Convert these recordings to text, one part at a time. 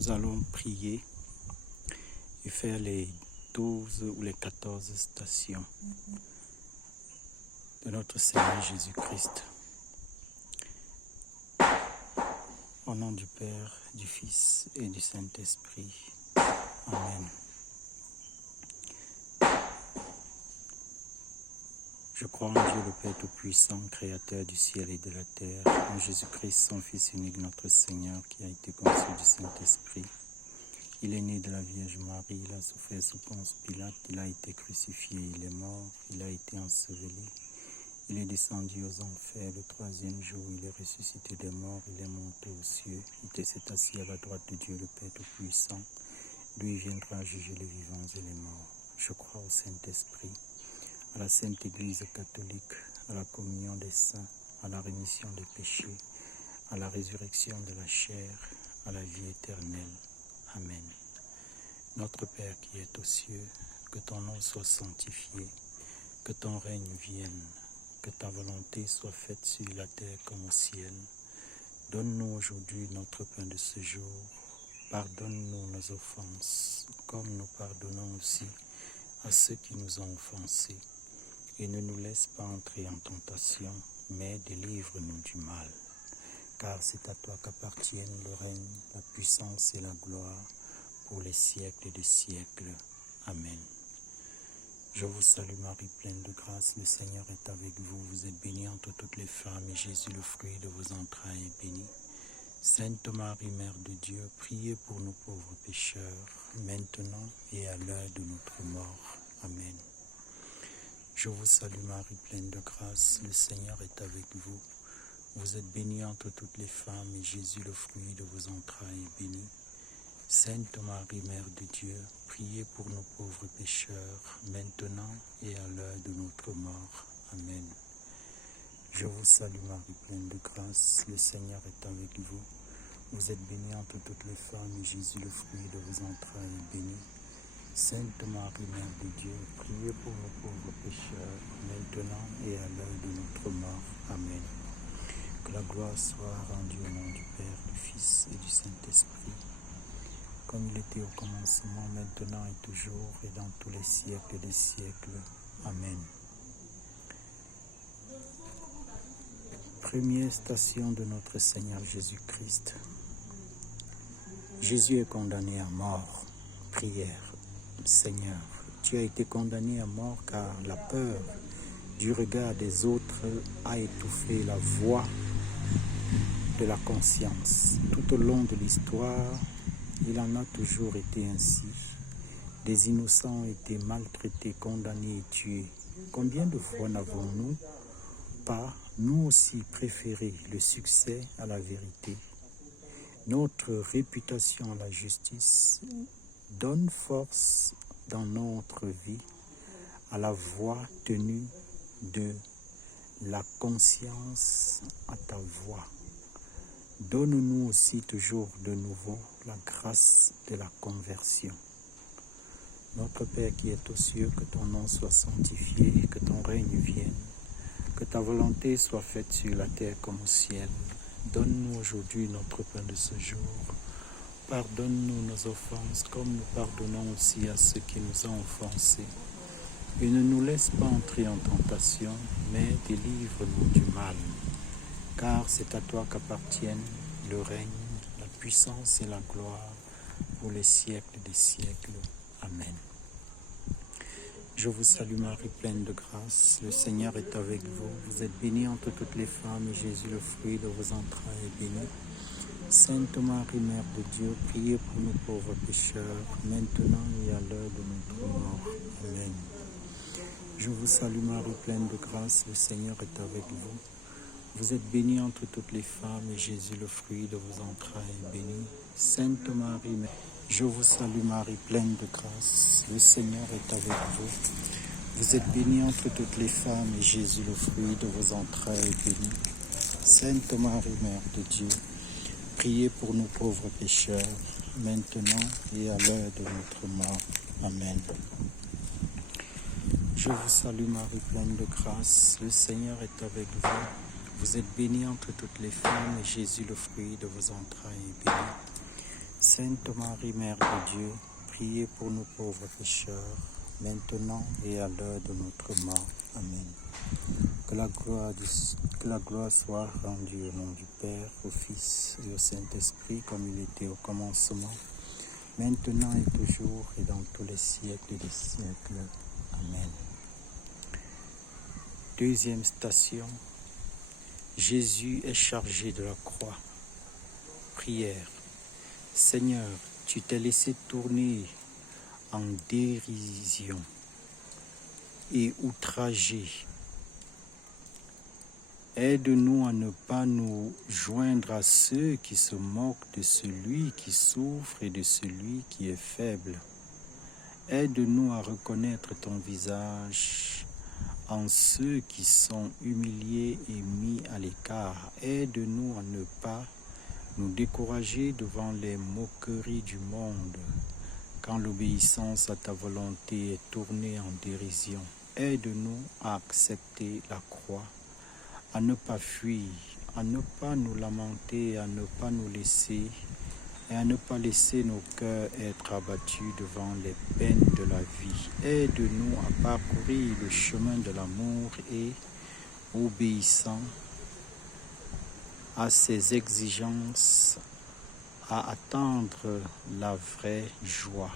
nous allons prier et faire les 12 ou les 14 stations de notre Seigneur Jésus-Christ. Au nom du Père, du Fils et du Saint-Esprit. Amen. Je crois en Dieu le Père Tout-Puissant, Créateur du ciel et de la terre, en Jésus-Christ, son Fils unique, notre Seigneur, qui a été conçu du Saint-Esprit. Il est né de la Vierge Marie, il a souffert sous Ponce Pilate, il a été crucifié, il est mort, il a été enseveli. Il est descendu aux enfers, le troisième jour, il est ressuscité des morts, il est monté aux cieux, il s'est assis à la droite de Dieu le Père Tout-Puissant. Lui viendra juger les vivants et les morts. Je crois au Saint-Esprit, à la Sainte Église catholique, à la communion des saints, à la rémission des péchés, à la résurrection de la chair, à la vie éternelle. Amen. Notre Père qui es aux cieux, que ton nom soit sanctifié, que ton règne vienne, que ta volonté soit faite sur la terre comme au ciel. Donne-nous aujourd'hui notre pain de ce jour. Pardonne-nous nos offenses, comme nous pardonnons aussi à ceux qui nous ont offensés. Et ne nous laisse pas entrer en tentation, mais délivre-nous du mal. Car c'est à toi qu'appartiennent le règne, la puissance et la gloire, pour les siècles des siècles. Amen. Je vous salue Marie, pleine de grâce, le Seigneur est avec vous. Vous êtes bénie entre toutes les femmes, et Jésus, le fruit de vos entrailles, est béni. Sainte Marie, Mère de Dieu, priez pour nous pauvres pécheurs, maintenant et à l'heure de notre mort. Amen. Je vous salue Marie, pleine de grâce, le Seigneur est avec vous. Vous êtes bénie entre toutes les femmes, et Jésus, le fruit de vos entrailles, est béni. Sainte Marie, Mère de Dieu, priez pour nous pauvres pécheurs, maintenant et à l'heure de notre mort. Amen. Je vous salue Marie, pleine de grâce, le Seigneur est avec vous. Vous êtes bénie entre toutes les femmes, et Jésus, le fruit de vos entrailles, est béni. Sainte Marie, Mère de Dieu, priez pour nous pauvres pécheurs, maintenant et à l'heure de notre mort. Amen. Que la gloire soit rendue au nom du Père, du Fils et du Saint-Esprit, comme il était au commencement, maintenant et toujours, et dans tous les siècles des siècles. Amen. Première station de notre Seigneur Jésus-Christ. Jésus est condamné à mort. Prière. Seigneur, tu as été condamné à mort car la peur du regard des autres a étouffé la voix de la conscience. Tout au long de l'histoire, il en a toujours été ainsi. Des innocents ont été maltraités, condamnés et tués. Combien de fois n'avons-nous pas, nous aussi, préféré le succès à la vérité? Notre réputation à la justice donne force dans notre vie à la voix tenue de la conscience à ta voix. Donne-nous aussi toujours de nouveau la grâce de la conversion. Notre Père qui est aux cieux, que ton nom soit sanctifié, que ton règne vienne, que ta volonté soit faite sur la terre comme au ciel. Donne-nous aujourd'hui notre pain de ce jour. Pardonne-nous nos offenses, comme nous pardonnons aussi à ceux qui nous ont offensés. Et ne nous laisse pas entrer en tentation, mais délivre-nous du mal. Car c'est à toi qu'appartiennent le règne, la puissance et la gloire, pour les siècles des siècles. Amen. Je vous salue Marie, pleine de grâce, le Seigneur est avec vous. Vous êtes bénie entre toutes les femmes, et Jésus, le fruit de vos entrailles, est béni. Sainte Marie, Mère de Dieu, priez pour nous pauvres pécheurs, maintenant et à l'heure de notre mort. Amen. Je vous salue Marie, pleine de grâce, le Seigneur est avec vous. Vous êtes bénie entre toutes les femmes, et Jésus, le fruit de vos entrailles, est béni. Sainte Marie, je vous salue Marie, pleine de grâce, le Seigneur est avec vous. Vous êtes bénie entre toutes les femmes, et Jésus, le fruit de vos entrailles, est béni. Sainte Marie, Mère de Dieu, priez pour nous pauvres pécheurs, maintenant et à l'heure de notre mort. Amen. Je vous salue Marie, pleine de grâce, le Seigneur est avec vous. Vous êtes bénie entre toutes les femmes, et Jésus, le fruit de vos entrailles, est béni. Sainte Marie, Mère de Dieu, priez pour nous pauvres pécheurs, maintenant et à l'heure de notre mort. Amen. Que la gloire soit rendue au nom du Père, au Fils et au Saint-Esprit, comme il était au commencement, maintenant et toujours et dans tous les siècles des siècles. Amen. Deuxième station, Jésus est chargé de la croix. Prière. Seigneur, tu t'es laissé tourner en dérision et outragé. Aide-nous à ne pas nous joindre à ceux qui se moquent de celui qui souffre et de celui qui est faible. Aide-nous à reconnaître ton visage en ceux qui sont humiliés et mis à l'écart. Aide-nous à ne pas nous décourager devant les moqueries du monde, quand l'obéissance à ta volonté est tournée en dérision. Aide-nous à accepter la croix, à ne pas fuir, à ne pas nous lamenter, à ne pas nous laisser et à ne pas laisser nos cœurs être abattus devant les peines de la vie. Aide-nous à parcourir le chemin de l'amour et, obéissant à ses exigences, à atteindre la vraie joie,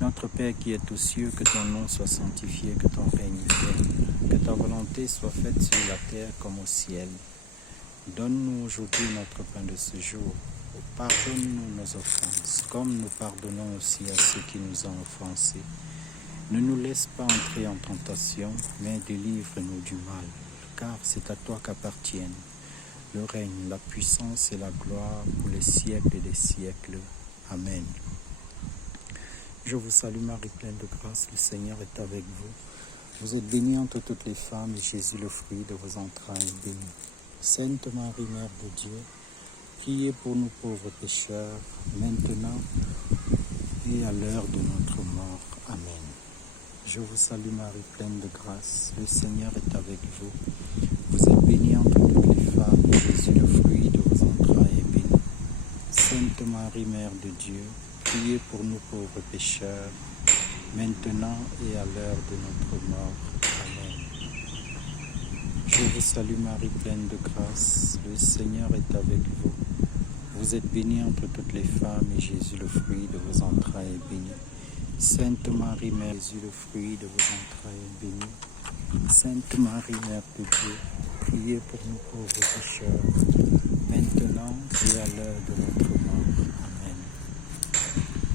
Notre Père qui es aux cieux, que ton nom soit sanctifié, que ton règne vienne, que ta volonté soit faite sur la terre comme au ciel. Donne-nous aujourd'hui notre pain de ce jour. Pardonne-nous nos offenses, comme nous pardonnons aussi à ceux qui nous ont offensés. Ne nous laisse pas entrer en tentation, mais délivre-nous du mal, car c'est à toi qu'appartiennent le règne, la puissance et la gloire pour les siècles des siècles. Amen. Je vous salue Marie, pleine de grâce, le Seigneur est avec vous. Vous êtes bénie entre toutes les femmes, et Jésus, le fruit de vos entrailles, est béni. Sainte Marie, Mère de Dieu, priez pour nous pauvres pécheurs, maintenant et à l'heure de notre mort. Amen. Je vous salue Marie, pleine de grâce, le Seigneur est avec vous. Vous êtes bénie entre toutes les femmes, et Jésus, le fruit de vos entrailles, est béni. Sainte Marie, Mère de Dieu, priez pour nous pauvres pécheurs, maintenant et à l'heure de notre mort. Amen. Je vous salue Marie, pleine de grâce, le Seigneur est avec vous. Vous êtes bénie entre toutes les femmes, et Jésus, le fruit de vos entrailles, est béni. Sainte Marie, Mère de Jésus, le fruit de vos entrailles, est béni. Sainte Marie, Mère de Dieu, priez pour nous pauvres pécheurs, maintenant et à l'heure de notre mort. Amen.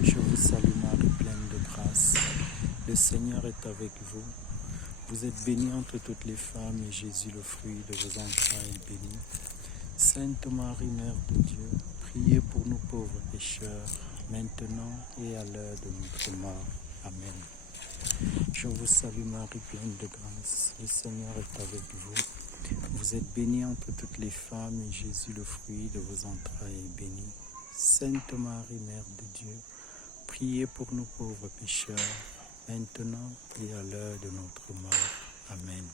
Je vous salue Marie, pleine de grâce, le Seigneur est avec vous. Vous êtes bénie entre toutes les femmes, et Jésus, le fruit de vos entrailles, est béni. Sainte Marie, Mère de Dieu, priez pour nous pauvres pécheurs, maintenant et à l'heure de notre mort. Amen. Je vous salue Marie, pleine de grâce, le Seigneur est avec vous. Vous êtes bénie entre toutes les femmes, et Jésus, le fruit de vos entrailles, est béni. Sainte Marie, Mère de Dieu, priez pour nous pauvres pécheurs, maintenant et à l'heure de notre mort. Amen.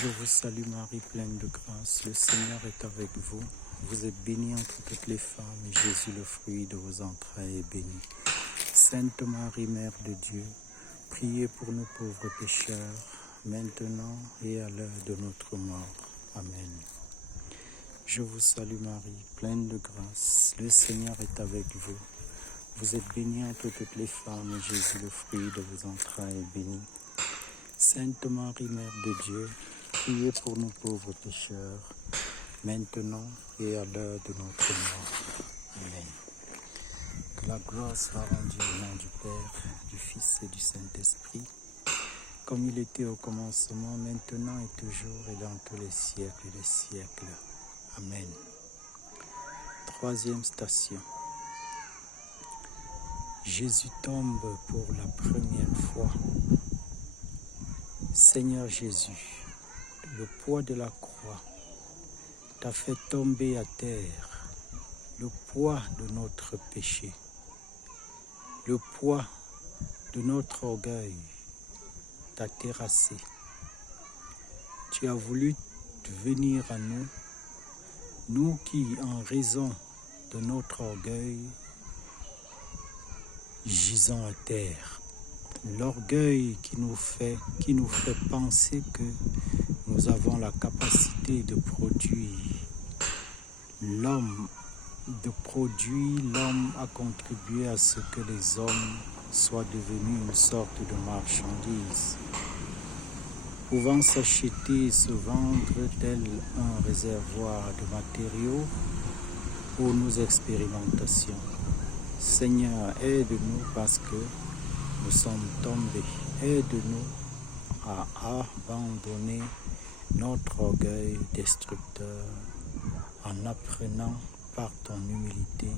Je vous salue Marie, pleine de grâce, le Seigneur est avec vous. Vous êtes bénie entre toutes les femmes, et Jésus, le fruit de vos entrailles, est béni. Sainte Marie, Mère de Dieu, priez pour nous pauvres pécheurs, maintenant et à l'heure de notre mort. Amen. Je vous salue Marie, pleine de grâce, le Seigneur est avec vous. Vous êtes bénie entre toutes les femmes, et Jésus, le fruit de vos entrailles, est béni. Sainte Marie, Mère de Dieu, priez pour nous pauvres pécheurs, maintenant et à l'heure de notre mort. Amen. Que la gloire soit rendue au nom du Père, du Fils et du Saint-Esprit, comme il était au commencement, maintenant et toujours et dans tous les siècles des siècles. Amen. Troisième station. Jésus tombe pour la première fois. Seigneur Jésus, le poids de la croix t'a fait tomber à terre, le poids de notre péché, le poids de notre orgueil t'a terrassé. Tu as voulu venir à nous, Nous qui, en raison de notre orgueil, gisons à terre. L'orgueil qui nous fait penser que nous avons la capacité de produire. L'homme a contribué à ce que les hommes soient devenus une sorte de marchandise, pouvant s'acheter et se vendre tel un réservoir de matériaux pour nos expérimentations. Seigneur, aide-nous parce que nous sommes tombés. Aide-nous à abandonner notre orgueil destructeur en apprenant par ton humilité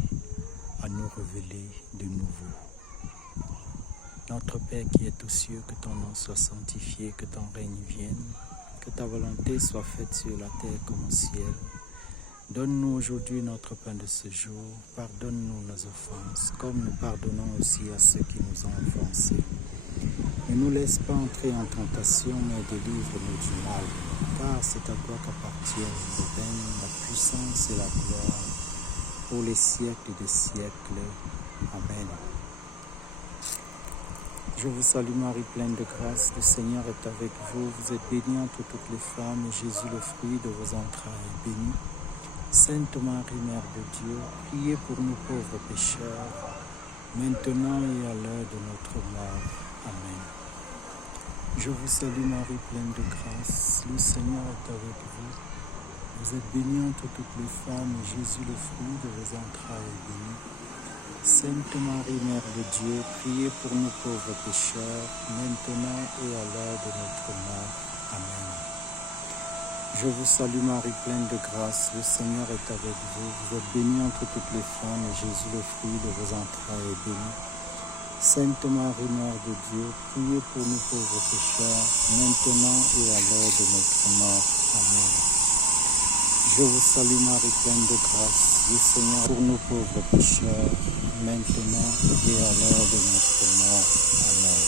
à nous révéler de nouveau. Notre Père qui est aux cieux, que ton nom soit sanctifié, que ton règne vienne, que ta volonté soit faite sur la terre comme au ciel. Donne-nous aujourd'hui notre pain de ce jour. Pardonne-nous nos offenses, comme nous pardonnons aussi à ceux qui nous ont offensés. Ne nous laisse pas entrer en tentation, mais délivre-nous du mal. Car c'est à toi qu'appartiennent le règne, la puissance et la gloire, pour les siècles des siècles. Amen. Je vous salue Marie, pleine de grâce, le Seigneur est avec vous. Vous êtes bénie entre toutes les femmes, et Jésus, le fruit de vos entrailles, est béni. Sainte Marie, Mère de Dieu, priez pour nous pauvres pécheurs, maintenant et à l'heure de notre mort. Amen. Je vous salue Marie, pleine de grâce, le Seigneur est avec vous. Vous êtes bénie entre toutes les femmes, et Jésus, le fruit de vos entrailles, est béni. Sainte Marie, Mère de Dieu, priez pour nous pauvres pécheurs, maintenant et à l'heure de notre mort. Amen. Je vous salue Marie, pleine de grâce, le Seigneur est avec vous. Vous êtes bénie entre toutes les femmes, et Jésus, le fruit de vos entrailles, est béni. Sainte Marie, Mère de Dieu, priez pour nous pauvres pécheurs, maintenant et à l'heure de notre mort. Amen. Je vous salue Marie, pleine de grâce, le Seigneur pour nous pauvres pécheurs, maintenant et à l'heure de notre mort. Amen.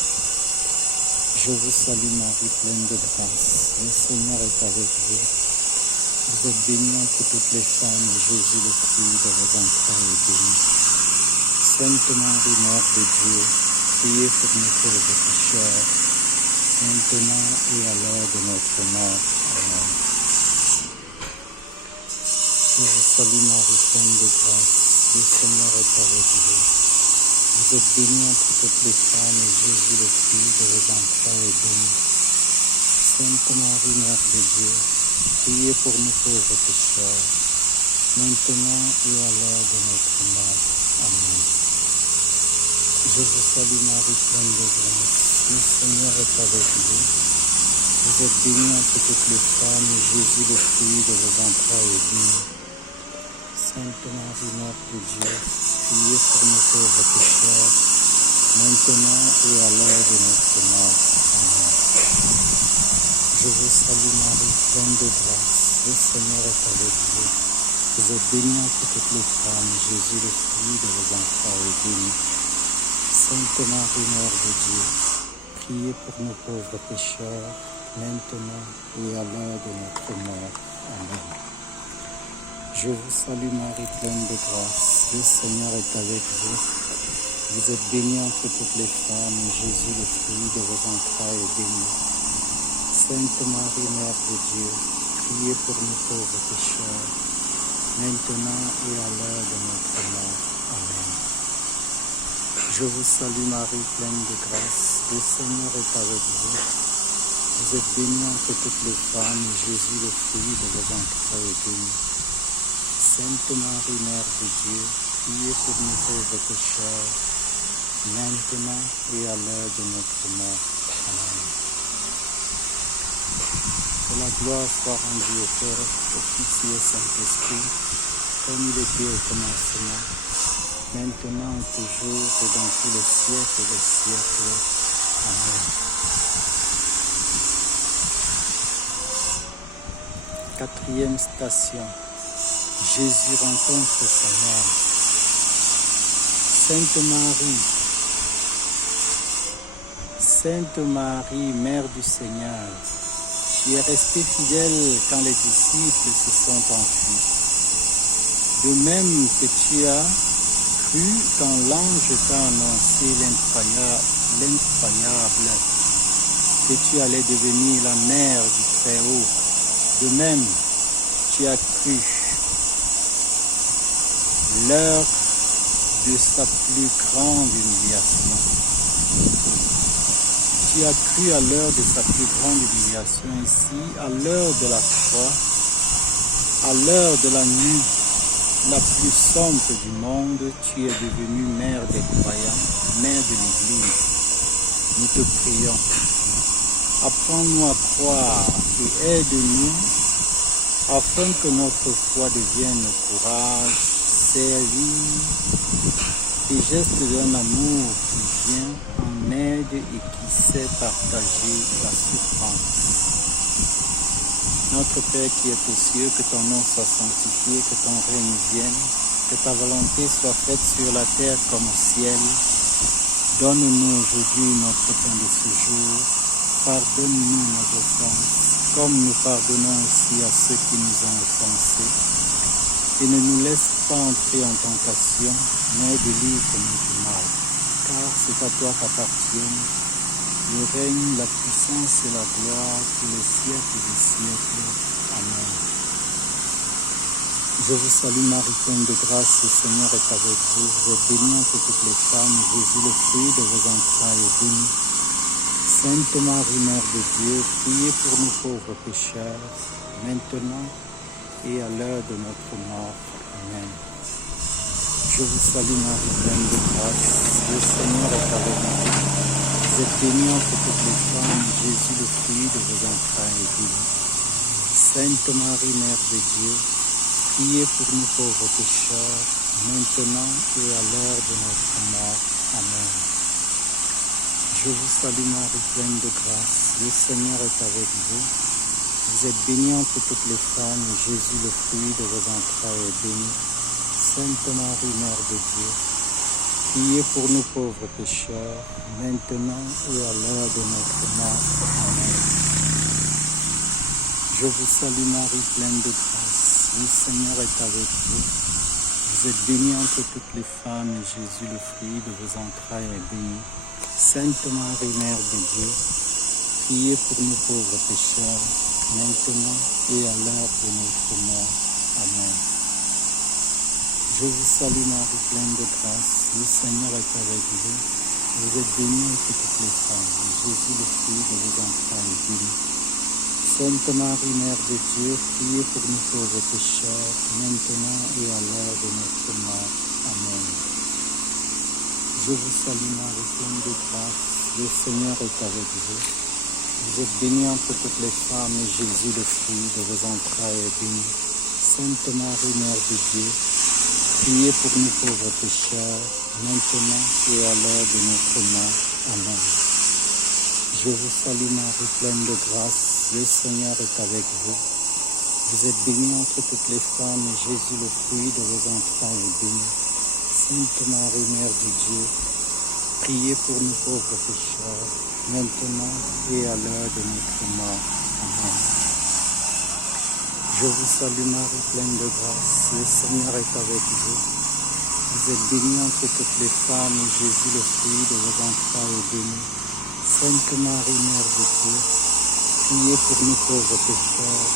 Je vous salue Marie, pleine de grâce, le Seigneur est avec vous. Vous êtes bénie entre toutes les femmes, et Jésus, le fruit de vos entrailles, est béni. Sainte Marie, Mère de Dieu, priez pour nous pauvres pécheurs, maintenant et à l'heure de notre mort. Amen. Je vous salue Marie, pleine de grâce, le Seigneur est avec vous. Vous êtes bénie entre toutes les femmes, et Jésus, le fruit de vos entrailles, est béni. Sainte Marie, Mère de Dieu, priez pour nous pauvres pécheurs, maintenant et à l'heure de notre mort. Amen. Je vous salue Marie, pleine de grâce, le Seigneur est avec vous. Vous êtes bénie entre toutes les femmes, et Jésus, le fruit de vos entrailles, est béni. Sainte Marie, Mère de Dieu, priez pour nous pauvres pécheurs, maintenant et à l'heure de notre mort. Amen. Je vous salue Marie, pleine de grâce, le Seigneur est avec vous. Vous êtes bénie entre toutes les femmes, et Jésus, le fruit de vos entrailles, est béni. Sainte Marie, Mère de Dieu, priez pour nous pauvres pécheurs, maintenant et à l'heure de notre mort. Amen. Je vous salue Marie, pleine de grâce, le Seigneur est avec vous. Vous êtes bénie entre toutes les femmes, et Jésus, le fruit de vos entrailles, est béni. Sainte Marie, Mère de Dieu, priez pour nous pauvres pécheurs, maintenant et à l'heure de notre mort. Amen. Je vous salue Marie, pleine de grâce, le Seigneur est avec vous. Vous êtes bénie entre toutes les femmes, et Jésus, le fruit de vos entrailles, est béni. Sainte Marie, Mère de Dieu, priez pour nous pauvres pécheurs, maintenant et à l'heure de notre mort. Amen. Que la gloire soit rendue au Père, au Fils et au Saint-Esprit, comme il était au commencement, maintenant et toujours et dans tous les siècles des siècles. Amen. Quatrième station. Jésus rencontre sa mère. Sainte Marie, Mère du Seigneur, tu es restée fidèle quand les disciples se sont enfuis. De même que tu as cru quand l'ange t'a annoncé l'incroyable, que tu allais devenir la mère du Très-Haut. De même, tu as cru l'heure de sa plus grande humiliation. Tu as cru à l'heure de sa plus grande humiliation ici, à l'heure de la croix, à l'heure de la nuit la plus sombre du monde, tu es devenue mère des croyants, mère de l'Église. Nous te prions. Apprends-nous à croire et aide-nous afin que notre foi devienne courage, servir et geste d'un amour qui vient en aide et qui sait partager la souffrance. Notre Père qui est aux cieux, que ton nom soit sanctifié, que ton règne vienne, que ta volonté soit faite sur la terre comme au ciel. Donne-nous aujourd'hui notre pain de ce jour. Pardonne-nous nos offenses, comme nous pardonnons aussi à ceux qui nous ont offensés. Et ne nous laisse pas entrer en tentation, mais délivre-nous du mal. Car c'est à toi qu'appartiennent le règne, la puissance et la gloire pour les siècles des siècles. Amen. Je vous salue Marie, pleine de grâce, le Seigneur est avec vous. Vous êtes bénie entre toutes les femmes, Jésus, le fruit de vos entrailles, est béni. Sainte Marie, Mère de Dieu, priez pour nous pauvres pécheurs, maintenant et à l'heure de notre mort. Amen. Je vous salue Marie, pleine de grâce, le Seigneur est avec vous. Vous êtes bénie entre toutes les femmes, Jésus, le fruit de vos entrailles, est béni. Sainte Marie, Mère de Dieu, priez pour nous pauvres pécheurs, maintenant et à l'heure de notre mort. Amen. Je vous salue Marie, pleine de grâce, le Seigneur est avec vous. Vous êtes bénie entre toutes les femmes, et Jésus, le fruit de vos entrailles, est béni. Sainte Marie, Mère de Dieu, priez pour nous pauvres pécheurs, maintenant et à l'heure de notre mort. Amen. Je vous salue Marie, pleine de grâce, le Seigneur est avec vous. Vous êtes bénie entre toutes les femmes, et Jésus, le fruit de vos entrailles, est béni. Sainte Marie, Mère de Dieu, priez pour nous pauvres pécheurs, maintenant et à l'heure de notre mort. Amen. Je vous salue Marie, pleine de grâce, le Seigneur est avec vous. Vous êtes bénie entre toutes les femmes, et Jésus, le fruit de vos entrailles, est béni. Sainte Marie, Mère de Dieu, priez pour nous pauvres pécheurs, maintenant et à l'heure de notre mort. Amen. Je vous salue Marie, pleine de grâce, le Seigneur est avec vous. Vous êtes bénie entre toutes les femmes, et Jésus, le fruit de vos entrailles, est béni. Sainte Marie, Mère de Dieu, priez pour nous pauvres pécheurs, maintenant et à l'heure de notre mort. Amen. Je vous salue Marie, pleine de grâce, le Seigneur est avec vous. Vous êtes bénie entre toutes les femmes, et Jésus, le fruit de vos entrailles, est béni. Sainte Marie, Mère de Dieu, priez pour nous pauvres pécheurs, maintenant et à l'heure de notre mort. Amen. Je vous salue Marie, pleine de grâce, le Seigneur est avec vous. Vous êtes bénie entre toutes les femmes, et Jésus, le fruit de vos entrailles, est béni. Sainte Marie, Mère de Dieu, priez pour nous pauvres pécheurs,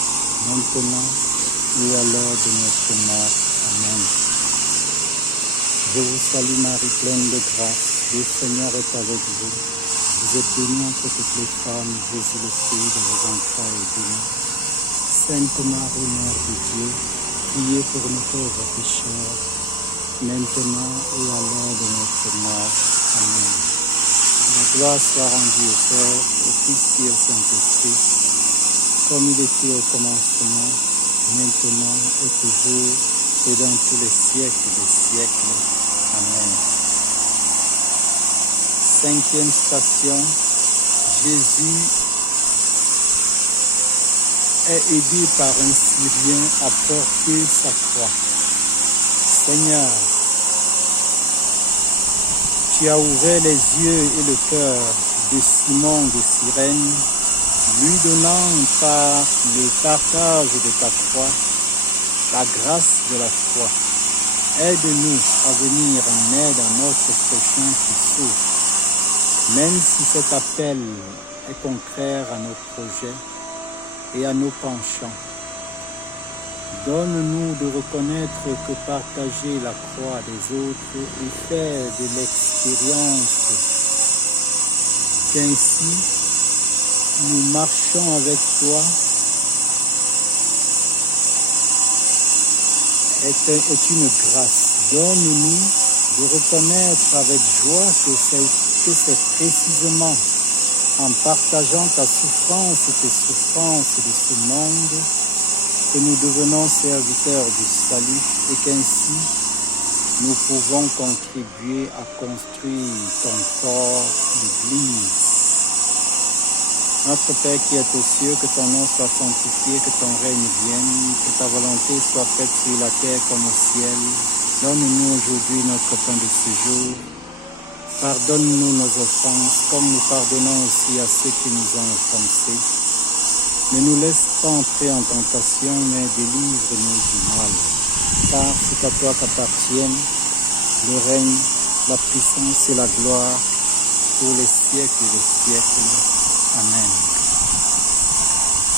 maintenant et à l'heure de notre mort. Amen. Je vous salue Marie, pleine de grâce, le Seigneur est avec vous. Vous êtes bénie entre toutes les femmes, Jésus, le fruit de vos entrailles, est béni. Sainte Marie, Mère de Dieu, priez pour nous pauvres pécheurs, maintenant et à l'heure de notre mort. Amen. La gloire soit rendue au Père, au Fils et au Saint-Esprit, comme il était au commencement, maintenant et toujours, et dans tous les siècles des siècles. Amen. Cinquième station, Jésus est aidé par un Syrien à porter sa croix. Seigneur, tu as ouvert les yeux et le cœur de Simon de Cyrène, lui donnant par le partage de ta croix la grâce de la foi. Aide-nous à venir en aide à notre prochain qui souffre, même si cet appel est contraire à nos projets et à nos penchants. Donne-nous de reconnaître que partager la croix des autres et faire de l'expérience qu'ainsi nous marchons avec toi est une grâce. Donne-nous de reconnaître avec joie que c'est précisément en partageant ta souffrance et tes souffrances de ce monde que nous devenons serviteurs du salut et qu'ainsi nous pouvons contribuer à construire ton corps, l'Église. Notre Père qui est aux cieux, que ton nom soit sanctifié, que ton règne vienne, que ta volonté soit faite sur la terre comme au ciel. Donne-nous aujourd'hui notre pain de ce jour. Pardonne-nous nos offenses, comme nous pardonnons aussi à ceux qui nous ont offensés. Ne nous laisse pas entrer en tentation, mais délivre-nous du mal. Car c'est à toi qu'appartiennent le règne, la puissance et la gloire pour les siècles des siècles. Amen.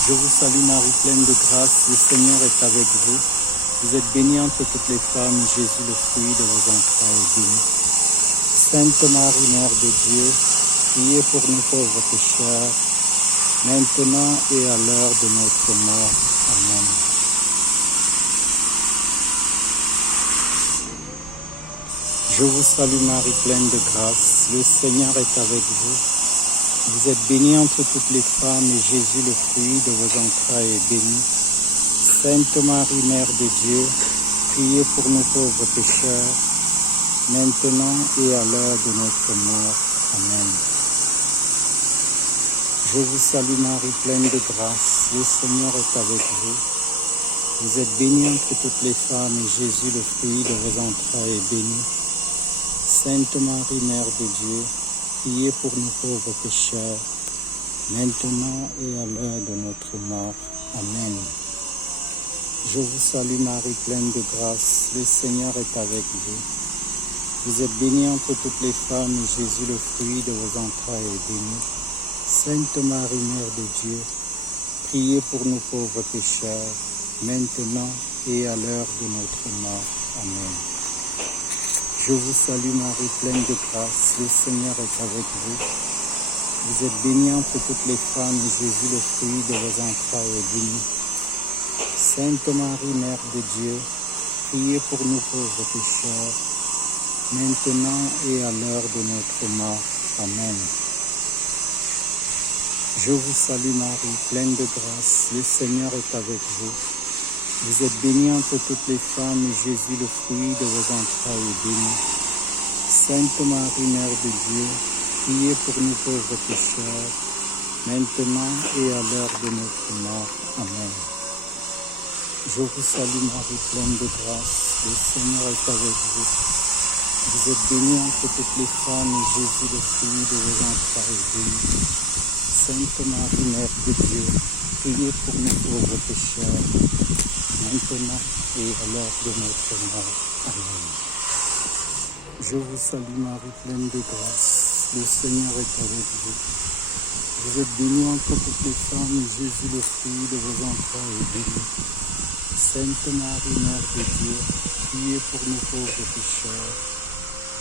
Je vous salue Marie, pleine de grâce, le Seigneur est avec vous. Vous êtes bénie entre toutes les femmes, Jésus, le fruit de vos entrailles, est béni. Sainte Marie, Mère de Dieu, priez pour nous pauvres pécheurs, maintenant et à l'heure de notre mort. Amen. Je vous salue Marie, pleine de grâce, le Seigneur est avec vous. Vous êtes bénie entre toutes les femmes et Jésus, le fruit de vos entrailles, est béni. Sainte Marie, Mère de Dieu, priez pour nous pauvres pécheurs, maintenant et à l'heure de notre mort. Amen. Je vous salue Marie, pleine de grâce, le Seigneur est avec vous. Vous êtes bénie entre toutes les femmes et Jésus, le fruit de vos entrailles, est béni. Sainte Marie, Mère de Dieu, priez pour nous pauvres pécheurs, maintenant et à l'heure de notre mort. Amen. Je vous salue Marie, pleine de grâce, le Seigneur est avec vous. Vous êtes bénie entre toutes les femmes et Jésus, le fruit de vos entrailles, est béni. Sainte Marie, Mère de Dieu, priez pour nous pauvres pécheurs, maintenant et à l'heure de notre mort. Amen. Je vous salue Marie, pleine de grâce, le Seigneur est avec vous. Vous êtes bénie entre toutes les femmes et Jésus, le fruit de vos entrailles, est béni. Sainte Marie, Mère de Dieu, priez pour nous pauvres pécheurs, maintenant et à l'heure de notre mort. Amen. Je vous salue Marie, pleine de grâce, le Seigneur est avec vous. Vous êtes bénie entre toutes les femmes et Jésus, le fruit de vos entrailles, est béni. Sainte Marie, Mère de Dieu, priez pour nous pauvres pécheurs, maintenant et à l'heure de notre mort. Amen. Je vous salue Marie, pleine de grâce, le Seigneur est avec vous. Vous êtes bénie entre toutes les femmes et Jésus, le fruit de vos entrailles, est béni. Sainte Marie, Mère de Dieu, priez pour nous pauvres pécheurs, maintenant et à l'heure de notre mort. Amen. Je vous salue Marie, pleine de grâce, le Seigneur est avec vous. Vous êtes bénie entre toutes les femmes et Jésus, le fruit de vos entrailles, est béni. Sainte Marie, Mère de Dieu, priez pour nous pauvres pécheurs,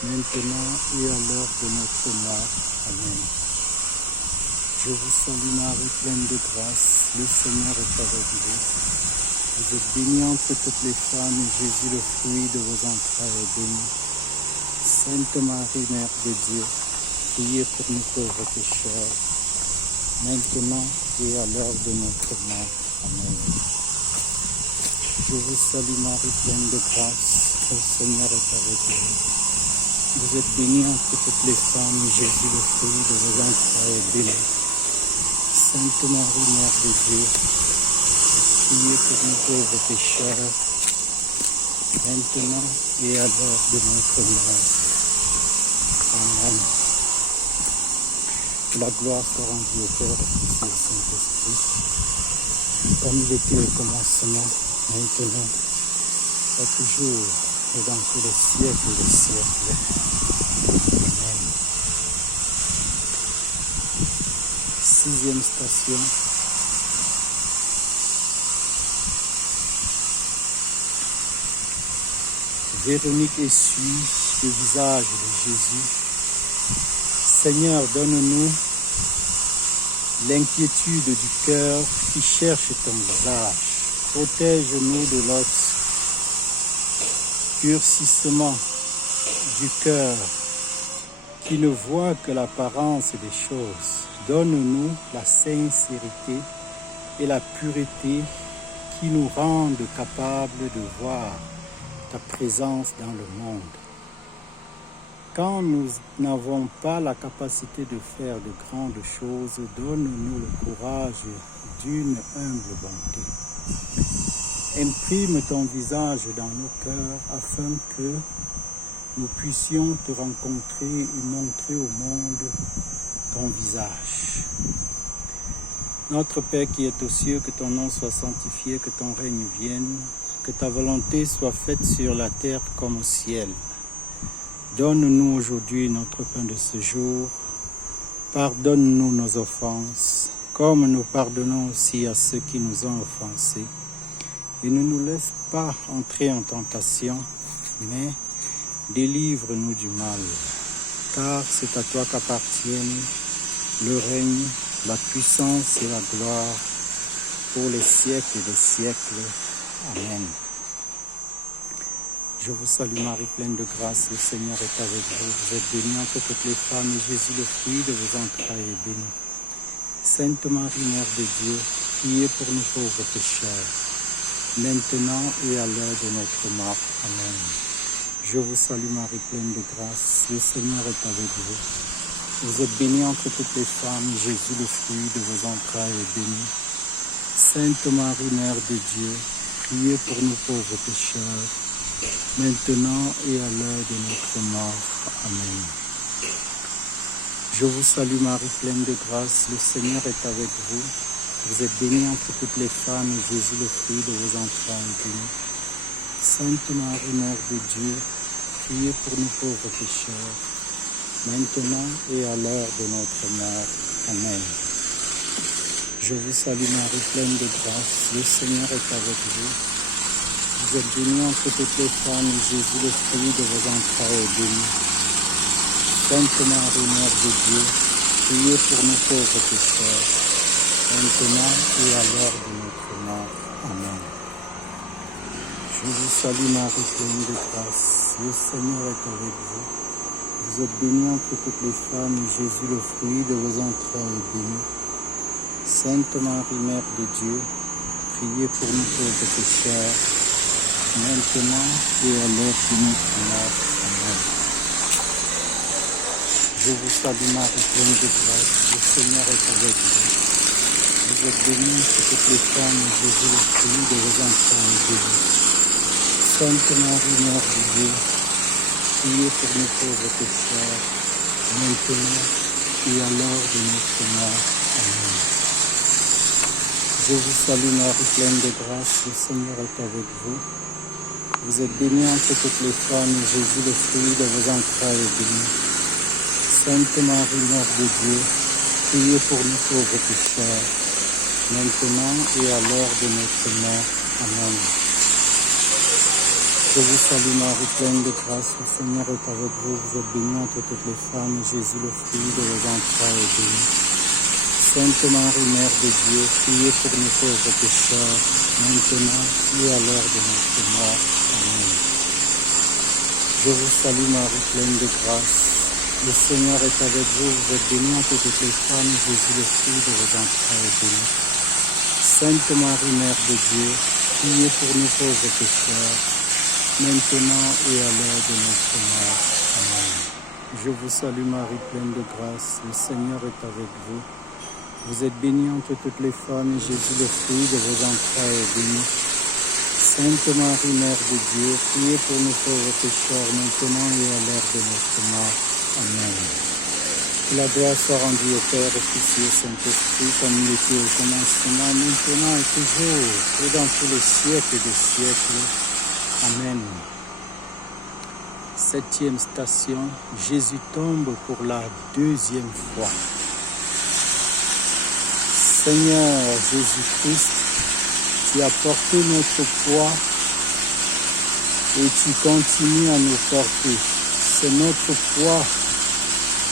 maintenant et à l'heure de notre mort. Amen. Je vous salue Marie, pleine de grâce, le Seigneur est avec vous. Vous êtes bénie entre toutes les femmes et Jésus, le fruit de vos entrailles, est béni. Sainte Marie, Mère de Dieu, priez pour nous pauvres pécheurs, maintenant et à l'heure de notre mort. Amen. Je vous salue Marie, pleine de grâce, le Seigneur est avec vous. Vous êtes bénie entre toutes les femmes et Jésus, le fruit de vos entrailles, est béni. Sainte Marie, Mère de Dieu, priez pour nous pauvres pécheurs, maintenant et à l'heure de notre mort. Amen. Que la gloire soit rendue au Père, au Fils et au Saint-Esprit, comme il était au commencement, maintenant soit toujours et dans tous les siècles des siècles. Amen. 6e station. Véronique essuie le visage de Jésus. Seigneur, donne-nous l'inquiétude du cœur qui cherche ton visage. Protège-nous de l'obscurcissement du cœur qui ne voit que l'apparence des choses. Donne-nous la sincérité et la pureté qui nous rendent capables de voir ta présence dans le monde. Quand nous n'avons pas la capacité de faire de grandes choses, donne-nous le courage d'une humble bonté. Imprime ton visage dans nos cœurs afin que nous puissions te rencontrer et montrer au monde ton visage. Notre Père qui est aux cieux, que ton nom soit sanctifié, que ton règne vienne, que ta volonté soit faite sur la terre comme au ciel. Donne-nous aujourd'hui notre pain de ce jour. Pardonne-nous nos offenses, comme nous pardonnons aussi à ceux qui nous ont offensés. Et ne nous laisse pas entrer en tentation, mais délivre-nous du mal. Car c'est à toi qu'appartiennent le règne, la puissance et la gloire pour les siècles des siècles. Amen. Je vous salue Marie, pleine de grâce, le Seigneur est avec vous. Vous êtes bénie entre toutes les femmes, et Jésus, le fruit de vos entrailles, est béni. Sainte Marie, Mère de Dieu, priez pour nous pauvres pécheurs, maintenant et à l'heure de notre mort. Amen. Je vous salue Marie, pleine de grâce, le Seigneur est avec vous. Vous êtes bénie entre toutes les femmes, et Jésus, le fruit de vos entrailles, est béni. Sainte Marie, Mère de Dieu, priez pour nous pauvres pécheurs, maintenant et à l'heure de notre mort. Amen. Je vous salue Marie, pleine de grâce, le Seigneur est avec vous. Vous êtes bénie entre toutes les femmes, et Jésus, le fruit de vos entrailles, est béni. Sainte Marie, Mère de Dieu, priez pour nous pauvres pécheurs, maintenant et à l'heure de notre mort. Amen. Je vous salue Marie, pleine de grâce, le Seigneur est avec vous. Vous êtes bénie entre toutes les femmes, et Jésus, le fruit de vos entrailles, est béni. Sainte Marie, Mère de Dieu, priez pour nous pauvres pécheurs, maintenant et à l'heure de notre mort. Amen. Je vous salue Marie, pleine de grâce, le Seigneur est avec vous. Vous êtes bénie entre toutes les femmes, et Jésus, le fruit de vos entrailles, est béni. Sainte Marie, Mère de Dieu, priez pour nous pauvres pécheurs, maintenant et à l'heure de notre mort. Amen. Je vous salue Marie, pleine de grâce, le Seigneur est avec vous. Vous êtes bénie entre toutes les femmes, et Jésus, le fruit de vos entrailles, est béni. Sainte Marie, Mère de Dieu, priez pour nous pauvres pécheurs, maintenant et à l'heure de notre mort. Amen. Je vous salue Marie, pleine de grâce, le Seigneur est avec vous. Vous êtes bénie entre toutes les femmes, et Jésus, le fruit de vos entrailles, est béni. Sainte Marie, Mère de Dieu, priez pour nous pauvres pécheurs, maintenant et à l'heure de notre mort. Amen. Je vous salue Marie, pleine de grâce, le Seigneur est avec vous. Vous êtes bénie entre toutes les femmes, et Jésus, le fruit de vos entrailles, est béni. Sainte Marie, Mère de Dieu, priez pour nous pauvres pécheurs, maintenant et à l'heure de notre mort. Amen. Je vous salue Marie, pleine de grâce, le Seigneur est avec vous. Vous êtes bénie entre toutes les femmes, et Jésus, le fruit de vos entrailles, est béni. Sainte Marie, Mère de Dieu, priez pour nous pauvres pécheurs, maintenant et à l'heure de notre mort. Amen. Je vous salue Marie, pleine de grâce, le Seigneur est avec vous. Vous êtes bénie entre toutes les femmes, et Jésus, le fruit de vos entrailles, est béni. Sainte Marie, Mère de Dieu, priez pour nous pauvres pécheurs, maintenant et à l'heure de notre mort. Amen. Que la gloire soit rendue au Père, au Fils et au Saint-Esprit, comme il était au commencement, maintenant et toujours, et dans tous les siècles des siècles. Amen. 7e station, Jésus tombe pour la 2e fois. Seigneur Jésus-Christ, tu as porté notre poids et tu continues à nous porter. C'est notre poids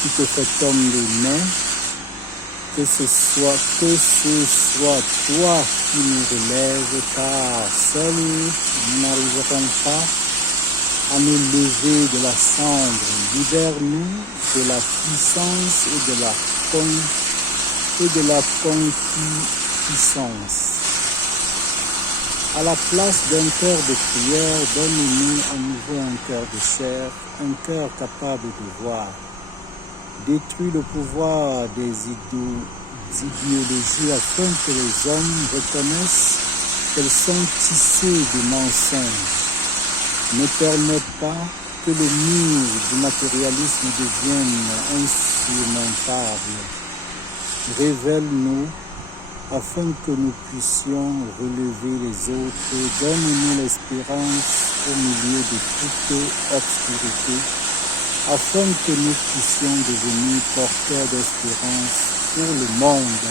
qui te fait homme de main, que ce soit toi qui nous relève, car seuls nous n'arriverons pas à nous lever de la cendre. Libère-nous de la puissance et de la concupiscence. À la place d'un cœur de prière, donne-nous à nouveau un cœur de chair, un cœur capable de voir. Détruis le pouvoir des idéologies afin que les hommes reconnaissent qu'elles sont tissées de mensonges. Ne permets pas que le mur du matérialisme devienne insurmontable. Révèle-nous afin que nous puissions relever les autres. Donne-nous l'espérance au milieu de toute obscurité, afin que nous puissions devenir porteurs d'espérance pour le monde.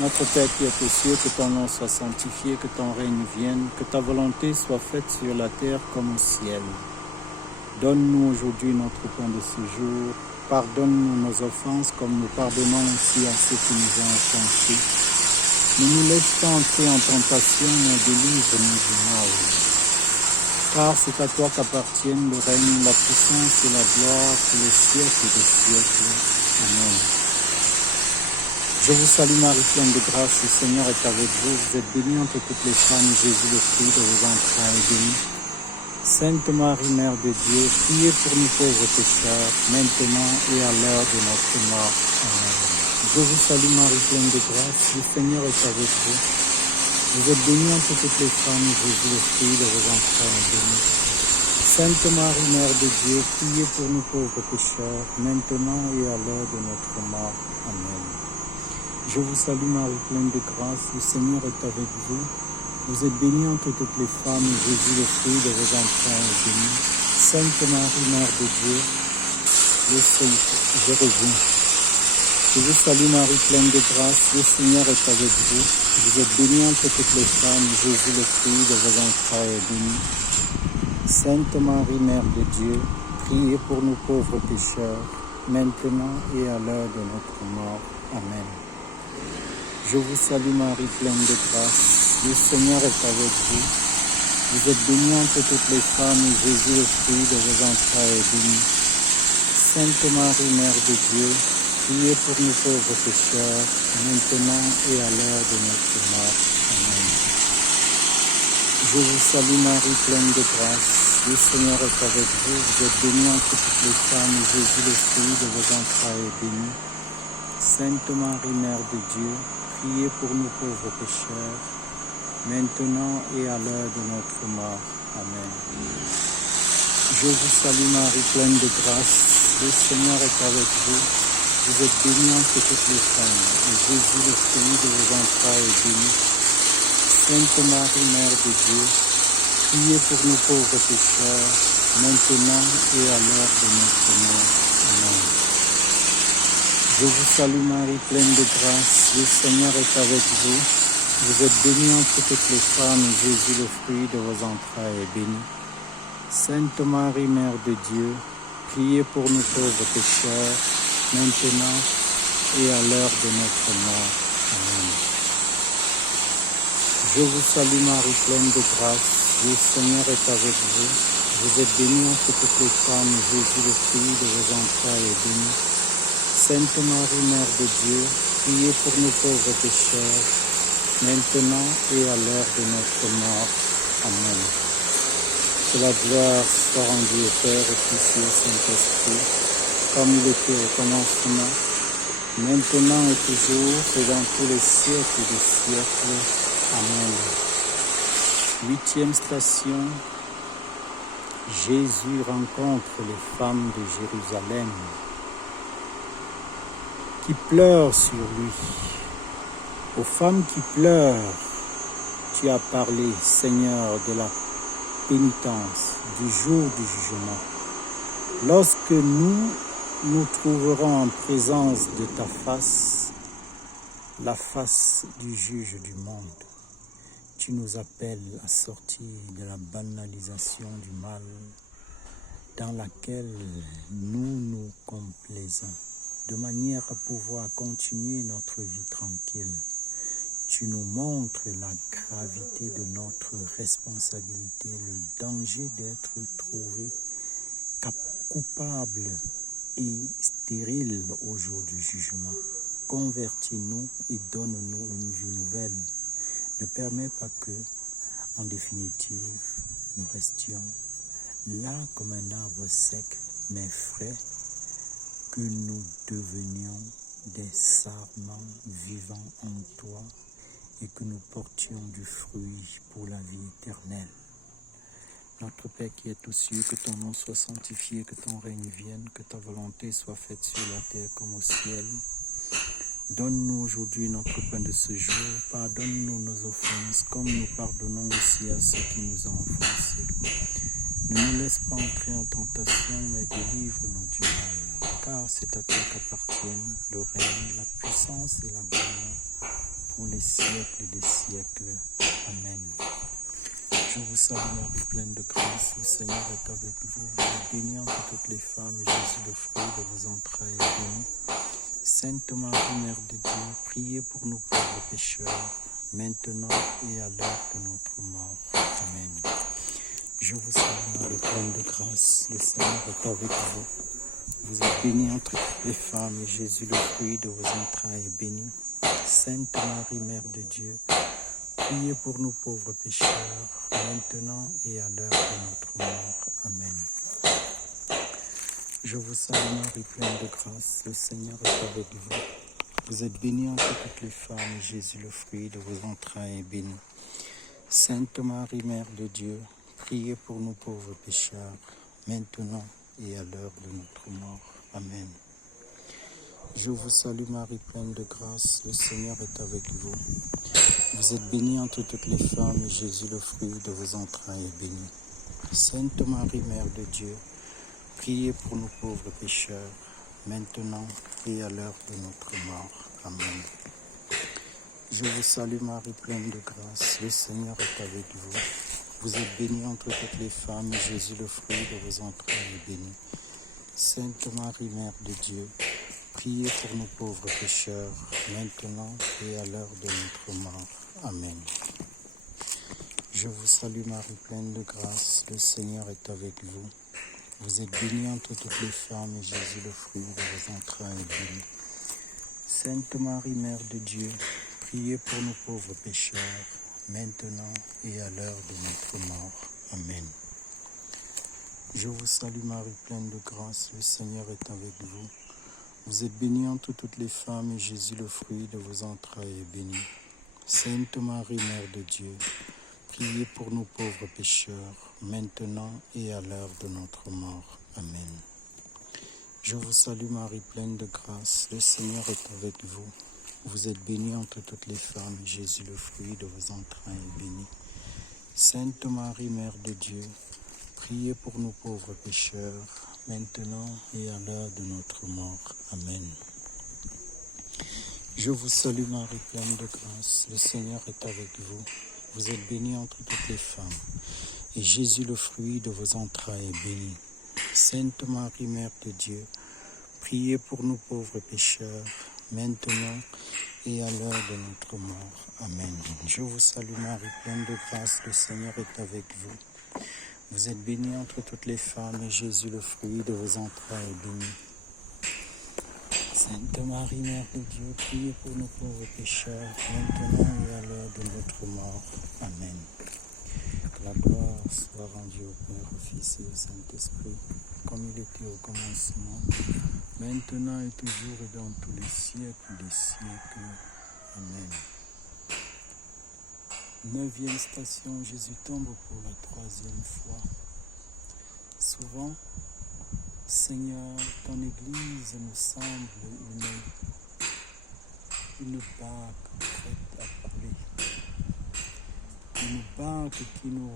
Notre Père qui est aux cieux, que ton nom soit sanctifié, que ton règne vienne, que ta volonté soit faite sur la terre comme au ciel. Donne-nous aujourd'hui notre pain de ce jour. Pardonne-nous nos offenses comme nous pardonnons aussi à ceux qui nous ont offensés. Ne nous laisse pas entrer en tentation, mais délivre-nous du mal. Car c'est à toi qu'appartiennent le règne, la puissance et la gloire pour les siècles des siècles. Amen. Je vous salue Marie, pleine de grâce, le Seigneur est avec vous. Vous êtes bénie entre toutes les femmes, Jésus le fruit de vos entrailles est béni. Sainte Marie, Mère de Dieu, priez pour nous pauvres pécheurs, maintenant et à l'heure de notre mort. Amen. Je vous salue Marie, pleine de grâce, le Seigneur est avec vous. Vous êtes bénie entre toutes les femmes, Jésus le fruit de vos entrailles est béni. Sainte Marie, Mère de Dieu, priez pour nous pauvres pécheurs, maintenant et à l'heure de notre mort. Amen. Je vous salue Marie, pleine de grâce, le Seigneur est avec vous. Vous êtes bénie entre toutes les femmes, Jésus le fruit de vos entrailles est béni. Sainte Marie, Mère de Dieu, je reviens. Je vous salue Marie, pleine de grâce, le Seigneur est avec vous. Vous êtes bénie entre toutes les femmes, Jésus le fruit de vos entrailles est béni. Sainte Marie, Mère de Dieu, priez pour nous pauvres pécheurs, maintenant et à l'heure de notre mort. Amen. Je vous salue Marie, pleine de grâce, le Seigneur est avec vous. Vous êtes bénie entre toutes les femmes, et Jésus, le fruit de vos entrailles, est béni. Sainte Marie, Mère de Dieu, priez pour nous pauvres pécheurs, maintenant et à l'heure de notre mort. Amen. Je vous salue Marie, pleine de grâce, le Seigneur est avec vous. Vous êtes bénie entre toutes les femmes, et Jésus, le fruit de vos entrailles, est béni. Sainte Marie, Mère de Dieu, priez pour nous pauvres pécheurs, maintenant et à l'heure de notre mort. Amen. Je vous salue Marie, pleine de grâce, le Seigneur est avec vous. Vous êtes bénie entre toutes les femmes, et Jésus, le fruit de vos entrailles, est béni. Sainte Marie, Mère de Dieu, priez pour nous pauvres pécheurs, maintenant et à l'heure de notre mort. Amen. Je vous salue Marie, pleine de grâce, le Seigneur est avec vous. Vous êtes bénie entre toutes les femmes, et Jésus, le fruit de vos entrailles, est béni. Sainte Marie, Mère de Dieu, priez pour nous pauvres pécheurs, maintenant et à l'heure de notre mort. Amen. Je vous salue Marie, pleine de grâce, le Seigneur est avec vous. Vous êtes bénie entre toutes les femmes, et Jésus, le fruit de vos entrailles, est béni. Sainte Marie, Mère de Dieu, priez pour nous pauvres pécheurs, maintenant et à l'heure de notre mort. Amen. Que la gloire soit rendue au Père, au Fils et au Saint-Esprit, comme il était au commencement, maintenant et toujours, et dans tous les siècles des siècles. Amen. 8e station, Jésus rencontre les femmes de Jérusalem qui pleurent sur lui. Aux femmes qui pleurent, tu as parlé, Seigneur, de la pénitence du jour du jugement. Lorsque nous trouverons en présence de ta face, la face du juge du monde, tu nous appelles à sortir de la banalisation du mal dans laquelle nous nous complaisons, de manière à pouvoir continuer notre vie tranquille. Tu nous montres la gravité de notre responsabilité, le danger d'être trouvé coupable et stérile au jour du jugement. Convertis-nous et donne-nous une vie nouvelle. Ne permets pas que, en définitive, nous restions là comme un arbre sec mais frais, que nous devenions des sarments vivants en toi et que nous portions du fruit pour la vie éternelle. Notre Père qui es aux cieux, que ton nom soit sanctifié, que ton règne vienne, que ta volonté soit faite sur la terre comme au ciel. Donne-nous aujourd'hui notre pain de ce jour. Pardonne-nous nos offenses, comme nous pardonnons aussi à ceux qui nous ont offensés. Ne nous laisse pas entrer en tentation, mais délivre-nous du mal. Car c'est à toi qu'appartiennent le règne, la puissance et la gloire pour les siècles des siècles. Amen. Je vous salue Marie, pleine de grâce, le Seigneur est avec vous. Vous êtes bénie entre toutes les femmes, et Jésus, le fruit de vos entrailles, est béni. Sainte Marie, Mère de Dieu, priez pour nous pauvres pécheurs, maintenant et à l'heure de notre mort. Amen. Je vous salue Marie, pleine de grâce, le Seigneur est avec vous. Vous êtes bénie entre toutes les femmes, et Jésus, le fruit de vos entrailles, est béni. Sainte Marie, Mère de Dieu, priez pour nous pauvres pécheurs, maintenant et à l'heure de notre mort. Amen. Je vous salue Marie, pleine de grâce, le Seigneur est avec vous. Vous êtes bénie entre toutes les femmes, et Jésus, le fruit de vos entrailles, est béni. Sainte Marie, Mère de Dieu, priez pour nous pauvres pécheurs, maintenant et à l'heure de notre mort. Amen. Je vous salue Marie, pleine de grâce, le Seigneur est avec vous. Vous êtes bénie entre toutes les femmes, et Jésus, le fruit de vos entrailles, est béni. Sainte Marie, Mère de Dieu, priez pour nous pauvres pécheurs, maintenant et à l'heure de notre mort. Amen. Je vous salue Marie, pleine de grâce, le Seigneur est avec vous. Vous êtes bénie entre toutes les femmes, et Jésus, le fruit de vos entrailles, est béni. Sainte Marie, Mère de Dieu, priez pour nous pauvres pécheurs, maintenant et à l'heure de notre mort. Amen. Je vous salue Marie, pleine de grâce, le Seigneur est avec vous. Vous êtes bénie entre toutes les femmes, et Jésus, le fruit de vos entrailles, est béni. Sainte Marie, Mère de Dieu, priez pour nous pauvres pécheurs, maintenant et à l'heure de notre mort. Amen. Je vous salue Marie, pleine de grâce, le Seigneur est avec vous. Vous êtes bénie entre toutes les femmes, et Jésus, le fruit de vos entrailles, est béni. Sainte Marie, Mère de Dieu, priez pour nous pauvres pécheurs, maintenant et à l'heure de notre mort. Amen. Je vous salue Marie, pleine de grâce, le Seigneur est avec vous. Vous êtes bénie entre toutes les femmes, et Jésus, le fruit de vos entrailles, est béni. Sainte Marie, Mère de Dieu, priez pour nous pauvres pécheurs, maintenant et à l'heure de notre mort. Amen. Je vous salue Marie, pleine de grâce, le Seigneur est avec vous. Vous êtes bénie entre toutes les femmes, et Jésus, le fruit de vos entrailles, est béni. Sainte Marie, Mère de Dieu, priez pour nous pauvres pécheurs, maintenant et à l'heure de notre mort. Amen. Je vous salue Marie, pleine de grâce, le Seigneur est avec vous. Vous êtes bénie entre toutes les femmes, et Jésus, le fruit de vos entrailles, est béni. Sainte Marie, Mère de Dieu, priez pour nos pauvres pécheurs, maintenant et à l'heure de notre mort. Amen. Que la gloire soit rendue au Père, au Fils et au Saint-Esprit, comme il était au commencement, maintenant et toujours et dans tous les siècles des siècles. Amen. 9e station, Jésus tombe pour la 3e fois. Souvent, Seigneur, ton Église nous semble une barque prête à couler. Une barque qui nous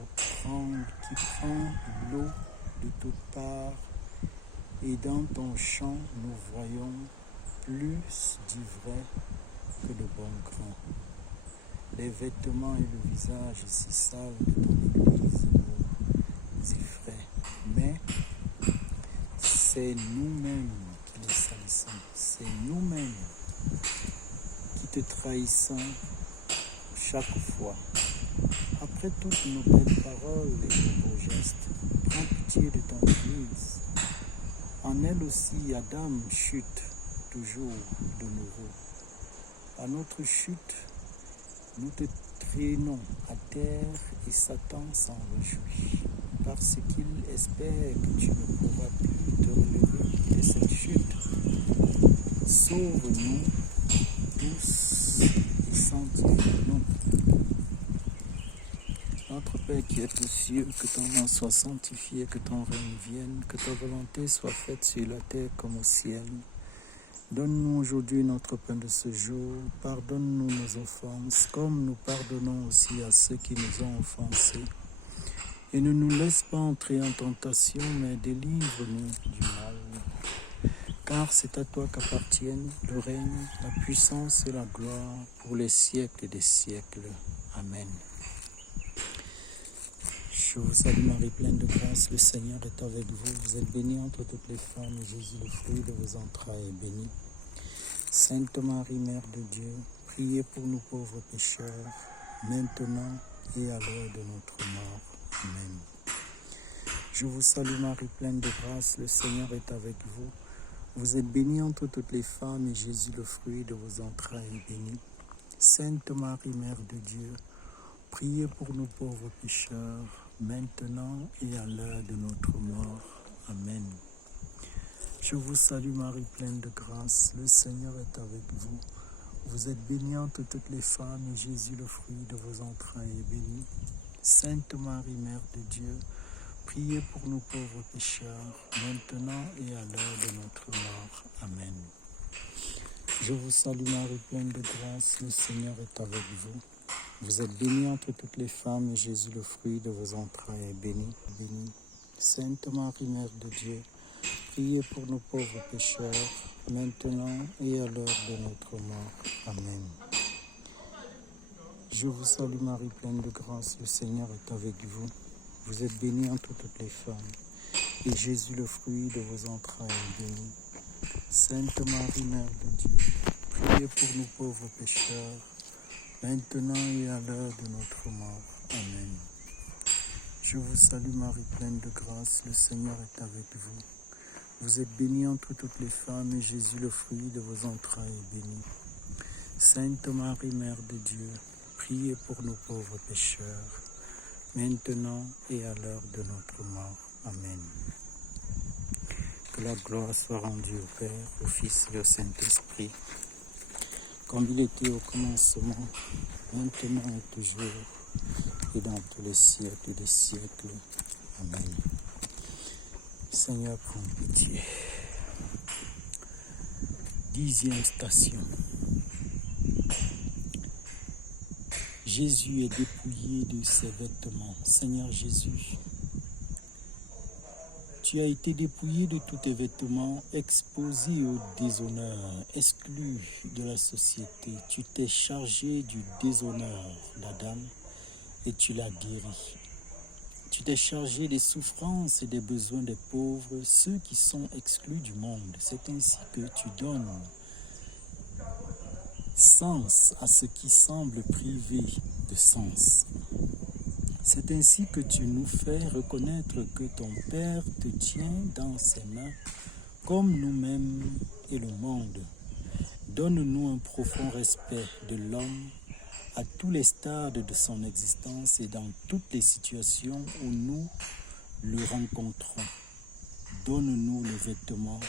grande qui prend l'eau de toutes parts, et dans ton champ nous voyons plus d'ivraie que de bon grain. Les vêtements et le visage si sales de ton Église nous effraient, mais c'est nous-mêmes qui les salissons, c'est nous-mêmes qui te trahissons chaque fois. Après toutes nos belles paroles et nos beaux gestes, prends pitié de ton Église. En elle aussi, Adam chute toujours de nouveau. À notre chute, nous te traînons à terre et Satan s'en réjouit, parce qu'il espère que tu ne pourras plus te relever de cette chute. Sauve-nous tous et sanctifie-nous. Notre Père qui es aux cieux, que ton nom soit sanctifié, que ton règne vienne, que ta volonté soit faite sur la terre comme au ciel. Donne-nous aujourd'hui notre pain de ce jour. Pardonne-nous nos offenses, comme nous pardonnons aussi à ceux qui nous ont offensés. Et ne nous laisse pas entrer en tentation, mais délivre-nous du mal. Car c'est à toi qu'appartiennent le règne, la puissance et la gloire pour les siècles des siècles. Amen. Je vous salue Marie, pleine de grâce, le Seigneur est avec vous. Vous êtes bénie entre toutes les femmes, et Jésus, le fruit de vos entrailles, est béni. Sainte Marie, Mère de Dieu, priez pour nous pauvres pécheurs, maintenant et à l'heure de notre mort. Amen. Je vous salue Marie, pleine de grâce, le Seigneur est avec vous. Vous êtes bénie entre toutes les femmes, et Jésus, le fruit de vos entrailles, est béni. Sainte Marie, Mère de Dieu, priez pour nous pauvres pécheurs, maintenant et à l'heure de notre mort. Amen. Je vous salue Marie, pleine de grâce, le Seigneur est avec vous. Vous êtes bénie entre toutes les femmes, et Jésus, le fruit de vos entrailles, est béni. Sainte Marie, Mère de Dieu, priez pour nous pauvres pécheurs, maintenant et à l'heure de notre mort. Amen. Je vous salue Marie, pleine de grâce, le Seigneur est avec vous. Vous êtes bénie entre toutes les femmes, et Jésus, le fruit de vos entrailles, est béni. Béni. Sainte Marie, Mère de Dieu, priez pour nos pauvres pécheurs, maintenant et à l'heure de notre mort. Amen. Je vous salue Marie, pleine de grâce, le Seigneur est avec vous. Vous êtes bénie entre toutes les femmes, et Jésus, le fruit de vos entrailles, est béni. Sainte Marie, Mère de Dieu, priez pour nous pauvres pécheurs, maintenant et à l'heure de notre mort. Amen. Je vous salue Marie, pleine de grâce, le Seigneur est avec vous. Vous êtes bénie entre toutes les femmes, et Jésus, le fruit de vos entrailles, est béni. Sainte Marie, Mère de Dieu, priez pour nous pauvres pécheurs, maintenant et à l'heure de notre mort. Amen. Que la gloire soit rendue au Père, au Fils et au Saint-Esprit, comme il était au commencement, maintenant et toujours, et dans tous les siècles des siècles. Amen. Seigneur, prends pitié. 10e station. Jésus est dépouillé de ses vêtements. Seigneur Jésus, tu as été dépouillé de tous tes vêtements, exposé au déshonneur, exclu de la société. Tu t'es chargé du déshonneur d'Adam et tu l'as guéri. Tu t'es chargé des souffrances et des besoins des pauvres, ceux qui sont exclus du monde. C'est ainsi que tu donnes sens à ce qui semble privé de sens. C'est ainsi que tu nous fais reconnaître que ton Père te tient dans ses mains, comme nous-mêmes et le monde. Donne-nous un profond respect de l'homme à tous les stades de son existence et dans toutes les situations où nous le rencontrons. Donne-nous le vêtement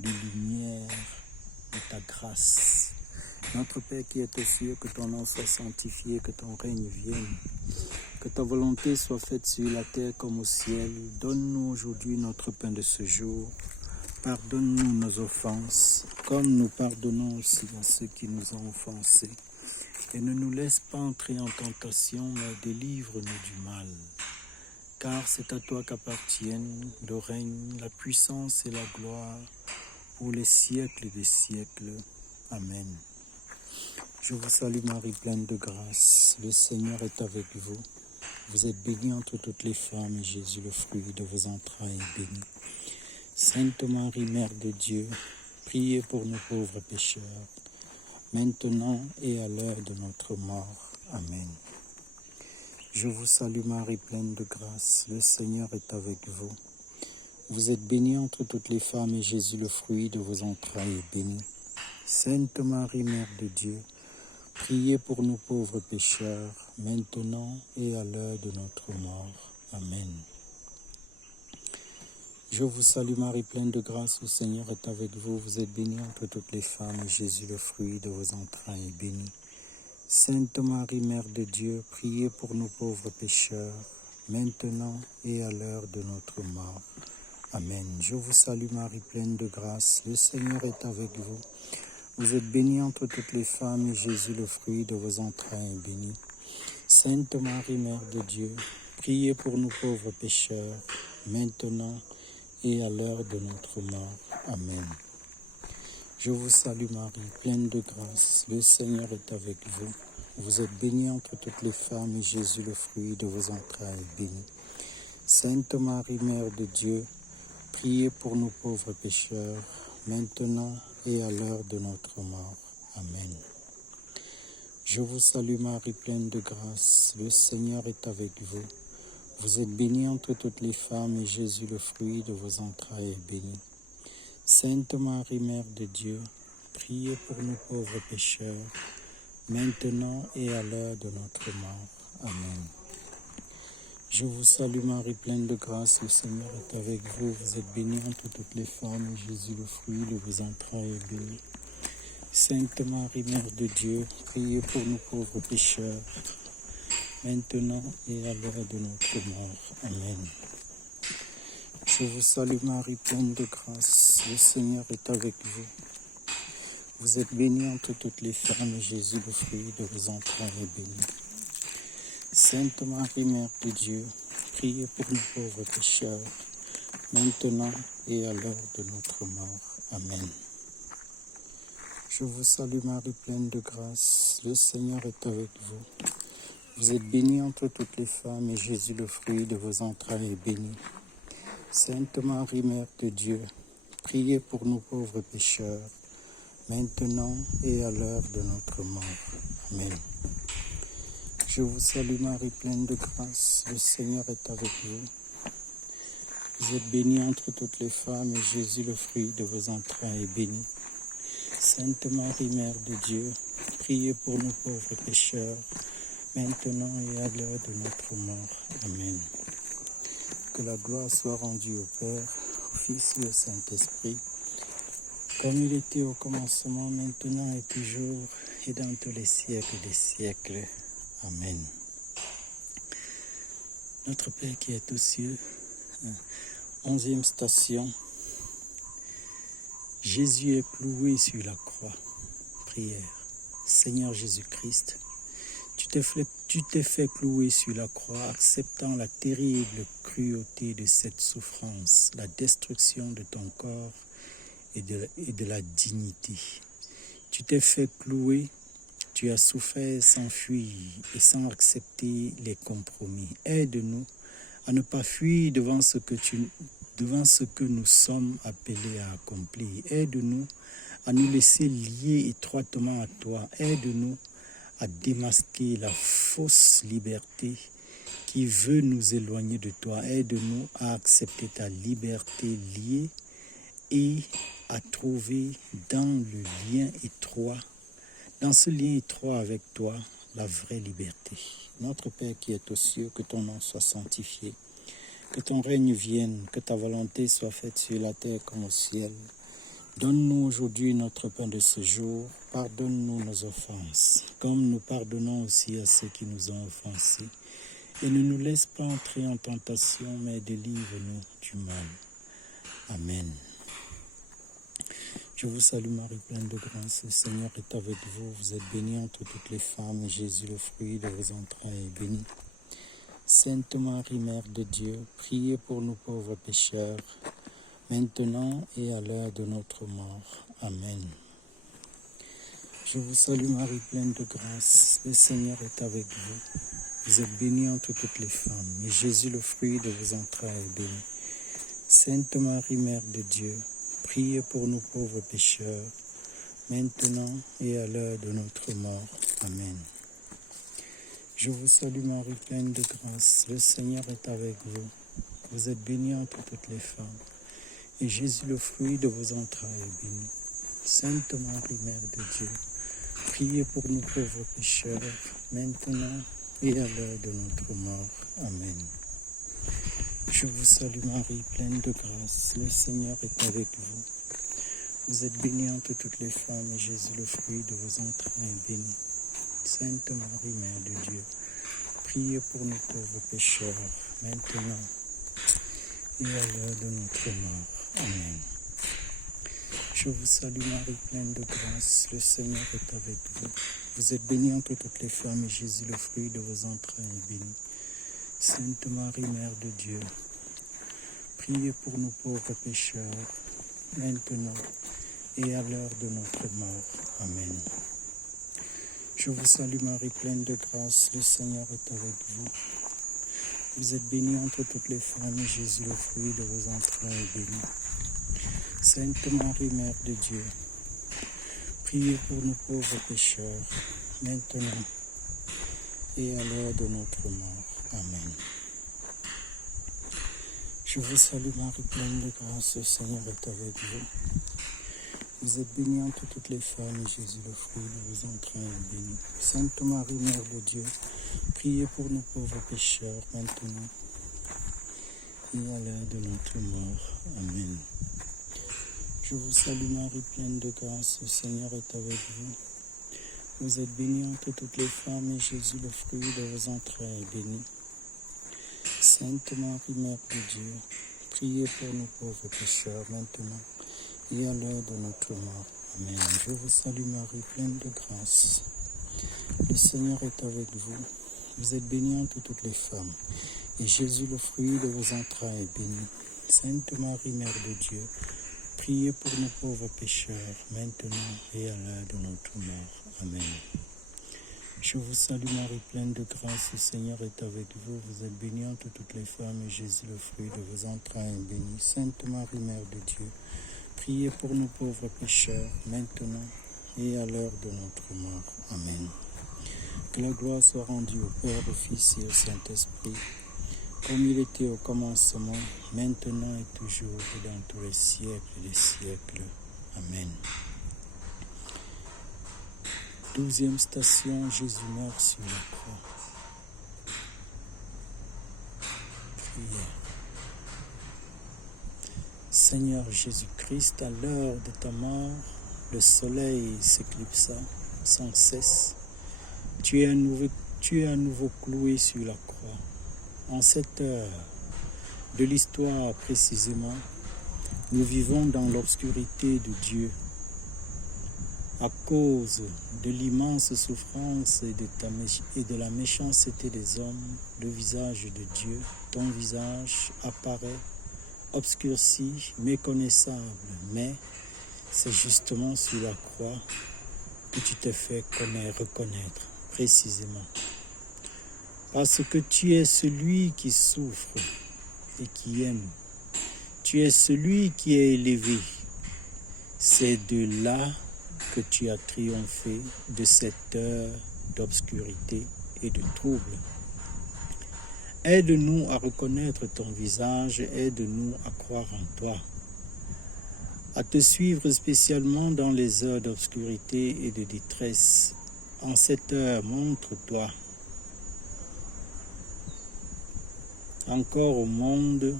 de lumière de ta grâce. Notre Père qui est aux cieux, que ton nom soit sanctifié, que ton règne vienne, que ta volonté soit faite sur la terre comme au ciel. Donne-nous aujourd'hui notre pain de ce jour. Pardonne-nous nos offenses, comme nous pardonnons aussi à ceux qui nous ont offensés. Et ne nous laisse pas entrer en tentation, mais délivre-nous du mal. car c'est à toi qu'appartiennent le règne, la puissance et la gloire pour les siècles des siècles. Amen. Je vous salue Marie, pleine de grâce, le Seigneur est avec vous. Vous êtes bénie entre toutes les femmes, et Jésus, le fruit de vos entrailles, est béni. Sainte Marie, Mère de Dieu, priez pour nous pauvres pécheurs, maintenant et à l'heure de notre mort. Amen. Je vous salue Marie, pleine de grâce, le Seigneur est avec vous. Vous êtes bénie entre toutes les femmes, et Jésus, le fruit de vos entrailles, est béni. Sainte Marie, Mère de Dieu, priez pour nous pauvres pécheurs, maintenant et à l'heure de notre mort. Amen. Je vous salue Marie, pleine de grâce, le Seigneur est avec vous. Vous êtes bénie entre toutes les femmes, et Jésus, le fruit de vos entrailles, est béni. Sainte Marie, Mère de Dieu, priez pour nous pauvres pécheurs, maintenant et à l'heure de notre mort. Amen. Je vous salue Marie, pleine de grâce, le Seigneur est avec vous. Vous êtes bénie entre toutes les femmes, et Jésus, le fruit de vos entrailles, est béni. Sainte Marie, Mère de Dieu, priez pour nous pauvres pécheurs, maintenant et à l'heure de notre mort. Amen. Je vous salue Marie, pleine de grâce, le Seigneur est avec vous. Vous êtes bénie entre toutes les femmes, et Jésus, le fruit de vos entrailles, est béni. Sainte Marie, Mère de Dieu, priez pour nous pauvres pécheurs, maintenant et à l'heure de notre mort. Amen. Je vous salue Marie, pleine de grâce, le Seigneur est avec vous. Vous êtes bénie entre toutes les femmes, et Jésus, le fruit de vos entrailles, est béni. Sainte Marie, Mère de Dieu, priez pour nous pauvres pécheurs, maintenant et à l'heure de notre mort. Amen. Je vous salue Marie, pleine de grâce, le Seigneur est avec vous. Vous êtes bénie entre toutes les femmes, et Jésus, le fruit de vos entrailles, est béni. Sainte Marie, Mère de Dieu, priez pour nous pauvres pécheurs, maintenant et à l'heure de notre mort. Amen. Je vous salue Marie, pleine de grâce, le Seigneur est avec vous. Vous êtes bénie entre toutes les femmes, et Jésus, le fruit de vos entrailles, est béni. Sainte Marie, Mère de Dieu, priez pour nous pauvres pécheurs, maintenant et à l'heure de notre mort. Amen. Je vous salue Marie, pleine de grâce, le Seigneur est avec vous. Vous êtes bénie entre toutes les femmes, et Jésus, le fruit de vos entrailles, est béni. Sainte Marie, Mère de Dieu, priez pour nous pauvres pécheurs, maintenant et à l'heure de notre mort. Amen. Je vous salue Marie, pleine de grâce, le Seigneur est avec vous. Vous êtes bénie entre toutes les femmes, et Jésus, le fruit de vos entrailles, est béni. Sainte Marie, Mère de Dieu, priez pour nous pauvres pécheurs, maintenant et à l'heure de notre mort. Amen. Que la gloire soit rendue au Père, au Fils et au Saint-Esprit, comme il était au commencement, maintenant et toujours, et dans tous les siècles des siècles. Amen. Notre Père qui est aux cieux, 11e station, Jésus est cloué sur la croix. Prière. Seigneur Jésus-Christ, tu t'es fait clouer sur la croix, acceptant la terrible cruauté de cette souffrance, la destruction de ton corps et de la dignité. Tu t'es fait clouer, tu as souffert sans fuir et sans accepter les compromis. Aide-nous à ne pas fuir devant ce que nous sommes appelés à accomplir. Aide-nous à nous laisser lier étroitement à toi. Aide-nous à démasquer la fausse liberté qui veut nous éloigner de toi. Aide-nous à accepter ta liberté liée et à trouver dans le lien étroit, dans ce lien étroit avec toi, la vraie liberté. Notre Père qui est aux cieux, que ton nom soit sanctifié, que ton règne vienne, que ta volonté soit faite sur la terre comme au ciel. Donne-nous aujourd'hui notre pain de ce jour. Pardonne-nous nos offenses, comme nous pardonnons aussi à ceux qui nous ont offensés. Et ne nous laisse pas entrer en tentation, mais délivre-nous du mal. Amen. Je vous salue Marie, pleine de grâce, le Seigneur est avec vous. Vous êtes bénie entre toutes les femmes, et Jésus, le fruit de vos entrailles, est béni. Sainte Marie, Mère de Dieu, priez pour nous pauvres pécheurs, maintenant et à l'heure de notre mort. Amen. Je vous salue Marie, pleine de grâce, le Seigneur est avec vous. Vous êtes bénie entre toutes les femmes, et Jésus, le fruit de vos entrailles, est béni. Sainte Marie, Mère de Dieu, priez pour nous pauvres pécheurs, maintenant et à l'heure de notre mort. Amen. Je vous salue Marie, pleine de grâce, le Seigneur est avec vous. Vous êtes bénie entre toutes les femmes, et Jésus, le fruit de vos entrailles, est béni. Sainte Marie, Mère de Dieu, priez pour nous pauvres pécheurs, maintenant et à l'heure de notre mort. Amen. Je vous salue Marie, pleine de grâce, le Seigneur est avec vous. Vous êtes bénie entre toutes les femmes, et Jésus, le fruit de vos entrailles, est béni. Sainte Marie, Mère de Dieu, priez pour nous pauvres pécheurs, maintenant et à l'heure de notre mort. Amen. Je vous salue Marie, pleine de grâce, le Seigneur est avec vous. Vous êtes bénie entre toutes les femmes, et Jésus, le fruit de vos entrailles, est béni. Sainte Marie, Mère de Dieu, priez pour nous pauvres pécheurs, maintenant et à l'heure de notre mort. Amen. Je vous salue Marie, pleine de grâce, le Seigneur est avec vous. Vous êtes bénie entre toutes les femmes, et Jésus, le fruit de vos entrailles, est béni. Sainte Marie, Mère de Dieu, priez pour nous pauvres pécheurs, maintenant et à l'heure de notre mort. Amen. Je vous salue Marie, pleine de grâce, le Seigneur est avec vous. Vous êtes bénie entre toutes les femmes, et Jésus, le fruit de vos entrailles, est béni. Sainte Marie, Mère de Dieu, priez pour nous pauvres pécheurs, maintenant et à l'heure de notre mort. Amen. Je vous salue Marie, pleine de grâce, le Seigneur est avec vous. Vous êtes bénie entre toutes les femmes, et Jésus, le fruit de vos entrailles, est béni. Sainte Marie, Mère de Dieu, priez pour nous pauvres pécheurs, maintenant et à l'heure de notre mort. Amen. Je vous salue Marie, pleine de grâce. Le Seigneur est avec vous. Vous êtes bénie entre toutes les femmes, et Jésus, le fruit de vos entrailles, est béni. Sainte Marie, Mère de Dieu, priez pour nous pauvres pécheurs, maintenant et à l'heure de notre mort. Amen. Je vous salue Marie, pleine de grâce, le Seigneur est avec vous. Vous êtes bénie entre toutes les femmes, et Jésus, le fruit de vos entrailles, est béni. Sainte Marie, Mère de Dieu, priez pour nous pauvres pécheurs, maintenant et à l'heure de notre mort. Amen. Que la gloire soit rendue au Père, au Fils et au Saint-Esprit, comme il était au commencement, maintenant et toujours, et dans tous les siècles des siècles. Amen. 12e station, Jésus meurt sur la croix. Prière. Seigneur Jésus-Christ, à l'heure de ta mort, le soleil s'éclipsa sans cesse. Tu es à nouveau cloué sur la croix. En cette heure de l'histoire précisément, nous vivons dans l'obscurité de Dieu. À cause de l'immense souffrance et de la méchanceté des hommes, le visage de Dieu, ton visage, apparaît obscurci, méconnaissable, mais c'est justement sur la croix que tu te fais reconnaître précisément. Parce que tu es celui qui souffre et qui aime. Tu es celui qui est élevé. C'est de là que tu as triomphé de cette heure d'obscurité et de trouble. Aide-nous à reconnaître ton visage, aide-nous à croire en toi, à te suivre spécialement dans les heures d'obscurité et de détresse. En cette heure, montre-toi encore au monde,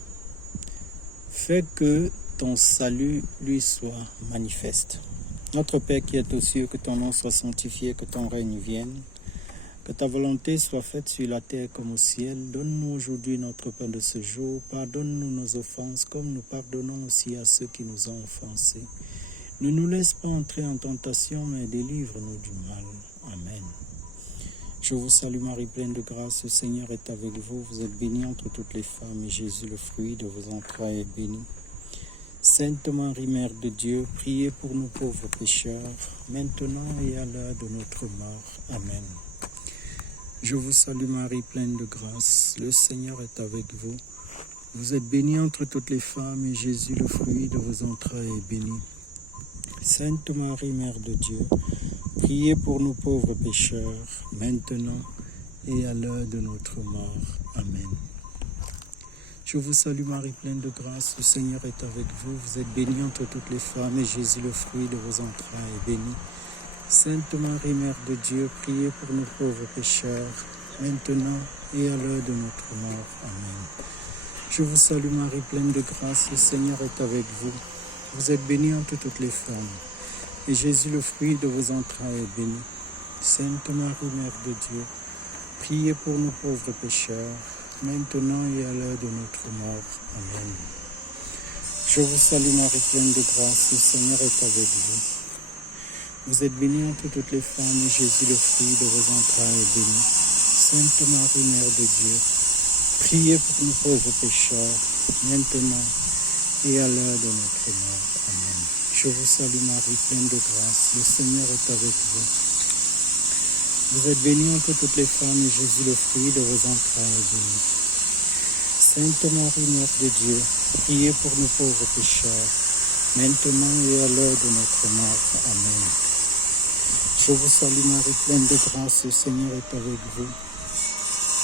fais que ton salut lui soit manifeste. Notre Père qui es aux cieux, que ton nom soit sanctifié, que ton règne vienne, que ta volonté soit faite sur la terre comme au ciel. Donne-nous aujourd'hui notre pain de ce jour. Pardonne-nous nos offenses, comme nous pardonnons aussi à ceux qui nous ont offensés. Ne nous laisse pas entrer en tentation, mais délivre-nous du mal. Amen. Je vous salue Marie, pleine de grâce, le Seigneur est avec vous. Vous êtes bénie entre toutes les femmes, et Jésus, le fruit de vos entrailles, est béni. Sainte Marie, Mère de Dieu, priez pour nous pauvres pécheurs, maintenant et à l'heure de notre mort. Amen. Je vous salue Marie, pleine de grâce, le Seigneur est avec vous. Vous êtes bénie entre toutes les femmes, et Jésus, le fruit de vos entrailles, est béni. Sainte Marie, Mère de Dieu, priez pour nous pauvres pécheurs, maintenant et à l'heure de notre mort. Amen. Je vous salue Marie, pleine de grâce, le Seigneur est avec vous. Vous êtes bénie entre toutes les femmes, et Jésus, le fruit de vos entrailles, est béni. Sainte Marie, Mère de Dieu, priez pour nous pauvres pécheurs, maintenant et à l'heure de notre mort. Amen. Je vous salue Marie, pleine de grâce, le Seigneur est avec vous. Vous êtes bénie entre toutes les femmes, et Jésus, le fruit de vos entrailles, est béni. Sainte Marie, Mère de Dieu, priez pour nous pauvres pécheurs, maintenant et à l'heure de notre mort. Amen. Je vous salue Marie, pleine de grâce, le Seigneur est avec vous. Vous êtes bénie entre toutes les femmes, et Jésus, le fruit de vos entrailles, est béni. Sainte Marie, Mère de Dieu, priez pour nous pauvres pécheurs, maintenant et à l'heure de notre mort. Amen. Je vous salue Marie, pleine de grâce, le Seigneur est avec vous. Vous êtes bénie entre toutes les femmes, et Jésus, le fruit de vos entrailles, est béni. Sainte Marie, Mère de Dieu, priez pour nous pauvres pécheurs, maintenant et à l'heure de notre mort. Amen. Je vous salue Marie, pleine de grâce, le Seigneur est avec vous.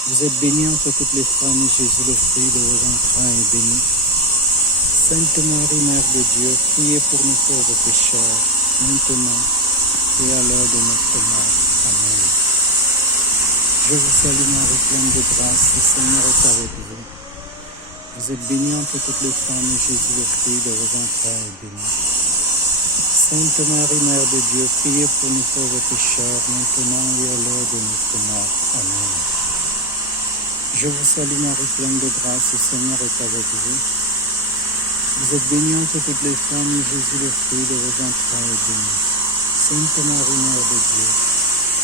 Vous êtes bénie entre toutes les femmes, et Jésus, le fruit de vos entrailles, est béni. Sainte Marie, Mère de Dieu, priez pour nous pauvres pécheurs, maintenant et à l'heure de notre mort. Amen. Je vous salue Marie, pleine de grâce, le Seigneur est avec vous. Vous êtes bénie entre toutes les femmes, et Jésus, le fruit de vos entrailles, est béni. Sainte Marie, Mère de Dieu, priez pour nous pauvres pécheurs, maintenant et à l'heure de notre mort. Amen. Je vous salue Marie, pleine de grâce, le Seigneur est avec vous. Vous êtes bénie entre toutes les femmes, et Jésus, le fruit de vos entrailles, est béni. Sainte Marie, Mère de Dieu,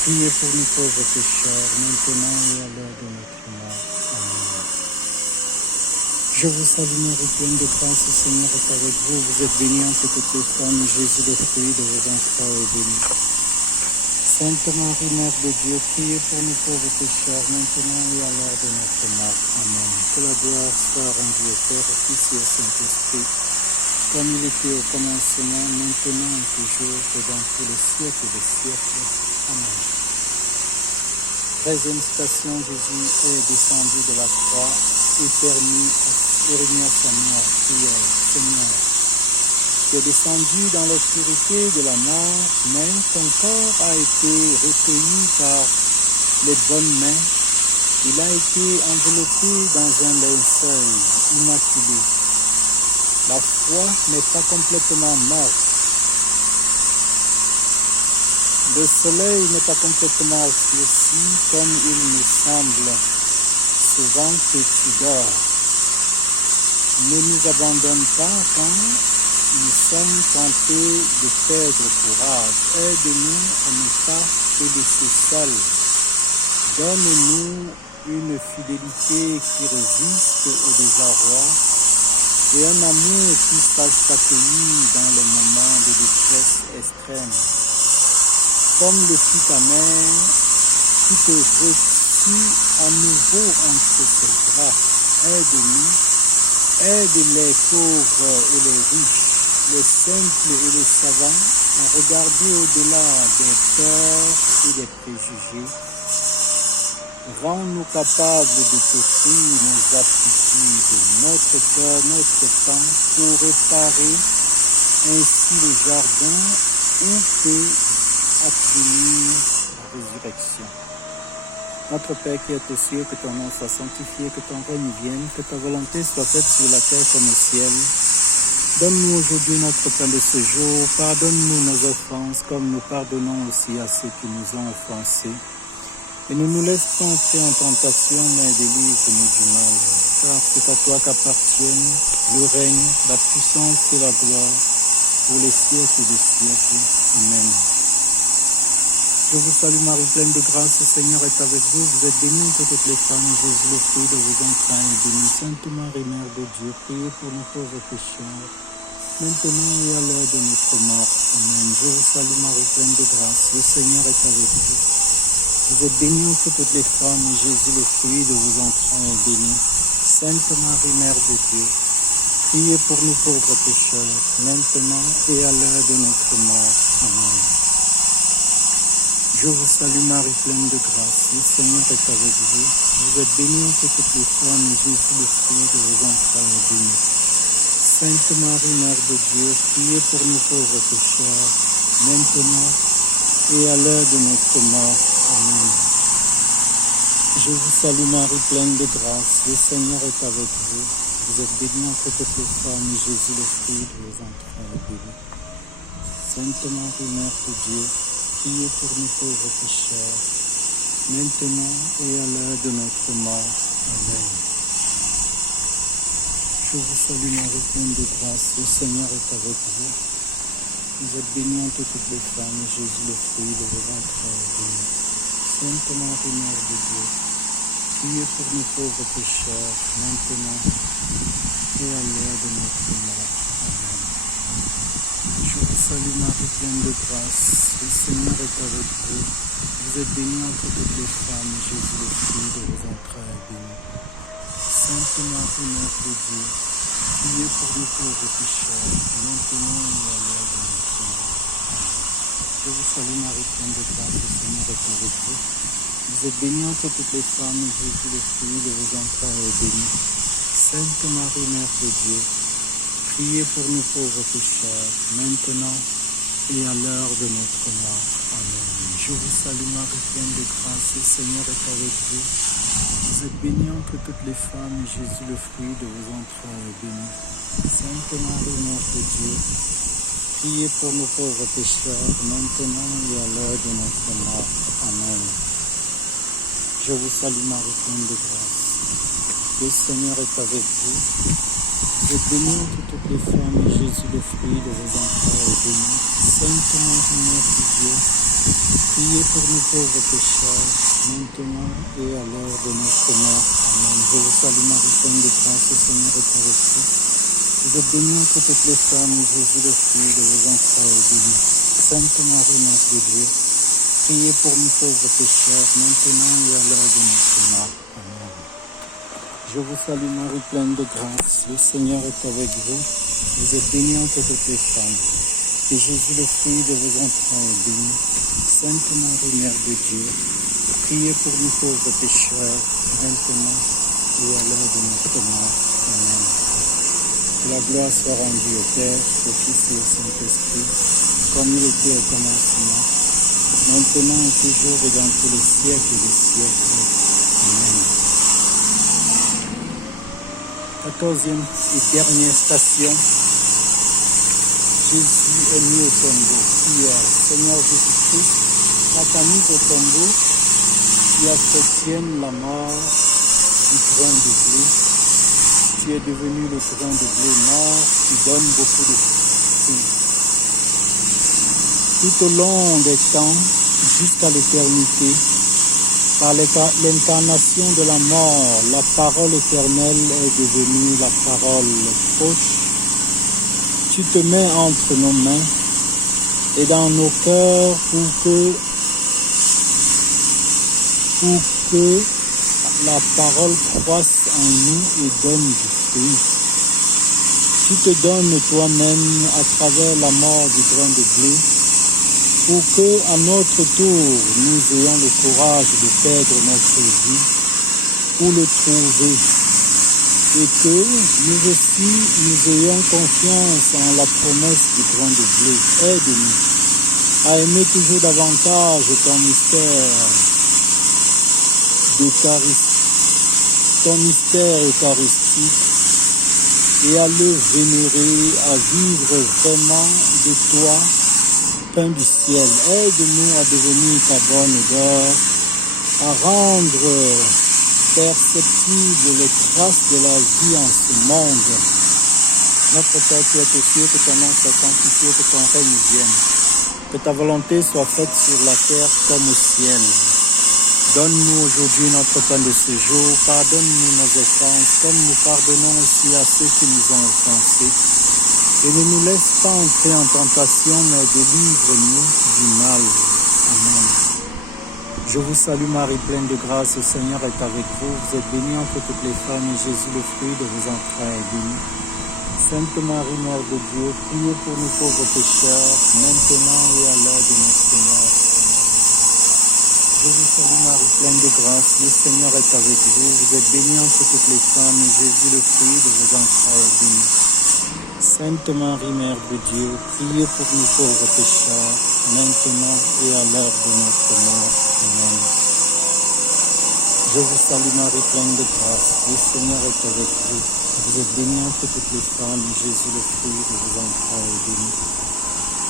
priez pour nous pauvres pécheurs, maintenant et à l'heure de notre mort. Amen. Je vous salue Marie, pleine de grâce, le Seigneur est avec vous. Vous êtes bénie entre toutes les femmes, et Jésus, le fruit de vos entrailles, est béni. Sainte Marie, Mère de Dieu, priez pour nous pauvres pécheurs, maintenant et à l'heure de notre mort. Amen. Que la gloire soit rendue au Père, au Fils et au Saint-Esprit, comme il était au commencement, maintenant et toujours, et dans tous les siècles des siècles. Amen. 13e station, Jésus est descendu de la croix et remis à sa mort. Prière, Seigneur, tu es descendu dans l'obscurité de la mort, mais ton corps a été recueilli par les bonnes mains. Il a été enveloppé dans un linceul immaculé. La foi n'est pas complètement morte. Le soleil n'est pas complètement obscurci comme il me semble souvent que tu dors. Ne nous abandonne pas quand nous sommes tentés de perdre courage. Aide-nous à ne pas te laisser seuls. Donne-nous une fidélité qui résiste au désarroi et un amour qui sache t'accueillir dans les moments de détresse extrême. Comme le fit ta mère, qui te reçut à nouveau entre ses bras. Aide-nous, aide les pauvres et les riches, les simples et les savants à regarder au-delà des peurs et des préjugés. Rends-nous capables de t'offrir nos aptitudes, notre cœur, notre temps, pour réparer ainsi le jardin où peut advenir la résurrection. Notre Père qui est aux cieux, que ton nom soit sanctifié, que ton règne vienne, que ta volonté soit faite sur la terre comme au ciel. Donne-nous aujourd'hui notre pain de ce jour. Pardonne-nous nos offenses, comme nous pardonnons aussi à ceux qui nous ont offensés. Et ne nous laisse pas entrer en tentation, mais délivre-nous du mal. Car c'est à toi qu'appartiennent le règne, la puissance et la gloire, pour les siècles des siècles. Amen. Je vous salue Marie, pleine de grâce, le Seigneur est avec vous. Vous êtes bénie entre toutes les femmes, Jésus, le fruit de vos entrailles, est béni. Sainte Marie, Mère de Dieu, priez pour nous pauvres pécheurs, maintenant et à l'heure de notre mort. Amen. Je vous salue Marie, pleine de grâce, le Seigneur est avec vous. Vous êtes bénie entre toutes les femmes, et Jésus, le fruit de vos entrailles, est béni. Sainte Marie, Mère de Dieu, priez pour nous pauvres pécheurs, maintenant et à l'heure de notre mort. Amen. Je vous salue Marie, pleine de grâce, le Seigneur est avec vous. Vous êtes bénie entre toutes les femmes, et Jésus, le fruit de vos entrailles, est béni. Sainte Marie, Mère de Dieu, priez pour nous pauvres pécheurs, maintenant et à l'heure de notre mort. Amen. Je vous salue Marie, pleine de grâce, le Seigneur est avec vous. Vous êtes bénie entre toutes les femmes, et Jésus, le fruit de vos entrailles, est béni. Sainte Marie, Mère de Dieu, priez pour nous pauvres pécheurs, maintenant et à l'heure de notre mort. Amen. Je vous salue Marie, pleine de grâce, le Seigneur est avec vous. Vous êtes bénie entre toutes les femmes, et Jésus, le fruit de vos entrailles, est béni. Sainte Marie, Mère de Dieu, priez pour nous pauvres pécheurs, maintenant et à l'heure de notre mort. Amen. Je vous salue Marie, pleine de grâce, le Seigneur est avec vous. Vous êtes bénie entre toutes les femmes, et Jésus, le fruit de vos entrailles, est béni. Sainte Marie, Mère de Dieu, priez pour nous pauvres pécheurs, maintenant et à l'heure de notre mort. Je vous salue Marie, pleine de grâce, le Seigneur est avec vous. Vous êtes bénie entre toutes les femmes, et Jésus, le fruit de vos entrailles, est béni. Sainte Marie, Mère de Dieu, priez pour nous pauvres pécheurs, maintenant et à l'heure de notre mort. Amen. Je vous salue Marie, pleine de grâce, le Seigneur est avec vous. Vous êtes bénie entre toutes les femmes, et Jésus, le fruit de vos entrailles, est béni. Sainte Marie, Mère de Dieu, priez pour nous pauvres pécheurs, maintenant et à l'heure de notre mort. Amen. Je vous salue Marie, pleine de grâce. Le Seigneur est avec vous. Vous êtes bénie entre toutes les femmes, et Jésus, le fruit de vos entrailles, est béni. Sainte Marie, Mère de Dieu, priez pour nous pauvres pécheurs, maintenant et à l'heure de notre mort. Amen. Je vous salue Marie, pleine de grâce, le Seigneur est avec vous. Vous êtes bénie entre toutes les femmes, et Jésus, le fruit de vos entrailles, est béni. Sainte Marie, Mère de Dieu, priez pour nous pauvres pécheurs, maintenant et à l'heure de notre mort. Amen. Je vous salue Marie, pleine de grâce, le Seigneur est avec vous. Vous êtes bénie entre toutes les femmes, et Jésus, le fruit de vos entrailles, est béni. Sainte Marie, Mère de Dieu, priez pour nous pauvres pécheurs, maintenant et à l'heure de notre mort. Amen. Que la gloire soit rendue au Père, au Fils et au Saint-Esprit, comme il était au commencement, maintenant et toujours et dans tous les siècles des siècles. Amen. 14e et dernière station. Jésus est mis au tombeau. Prière. Seigneur Jésus-Christ, à ta mise au tombeau, tu as fait tienne la mort du grain de blé. Tu es devenu le grain de blé mort qui donne beaucoup de fruits. Tout au long des temps, jusqu'à l'éternité, par l'incarnation de la mort, la parole éternelle est devenue la parole proche. Tu te mets entre nos mains et dans nos cœurs pour que la parole croisse en nous et donne du fruit. Tu te donnes toi-même à travers la mort du grain de blé, pour que, à notre tour, nous ayons le courage de perdre notre vie pour le trouver, et que nous aussi, nous ayons confiance en la promesse du grain de blé. Aide-nous à aimer toujours davantage ton mystère eucharistique, et à le vénérer, à vivre vraiment de toi, pain du ciel. Aide-nous à devenir ta bonne odeur, à rendre perceptibles les traces de la vie en ce monde. Notre Père qui est aux cieux, que ton nom soit sanctifié, que ton règne vienne. Que ta volonté soit faite sur la terre comme au ciel. Donne-nous aujourd'hui notre pain de ce jour. Pardonne-nous nos offenses, comme nous pardonnons aussi à ceux qui nous ont offensés. Et ne nous laisse pas entrer en tentation, mais délivre-nous du mal. Amen. Je vous salue Marie, pleine de grâce, le Seigneur est avec vous. Vous êtes bénie entre toutes les femmes, et Jésus, le fruit de vos entrailles, est béni. Sainte Marie, Mère de Dieu, priez pour nous pauvres pécheurs, maintenant et à l'heure de notre mort. Je vous salue Marie, pleine de grâce, le Seigneur est avec vous. Vous êtes bénie entre toutes les femmes, et Jésus, le fruit de vos entrailles, est béni. Sainte Marie, Mère de Dieu, priez pour nous pauvres pécheurs, maintenant et à l'heure de notre mort. Amen. Je vous salue Marie, pleine de grâce, le Seigneur est avec vous. Vous êtes bénie entre toutes les femmes, et Jésus, le fruit de vos entrailles, est béni.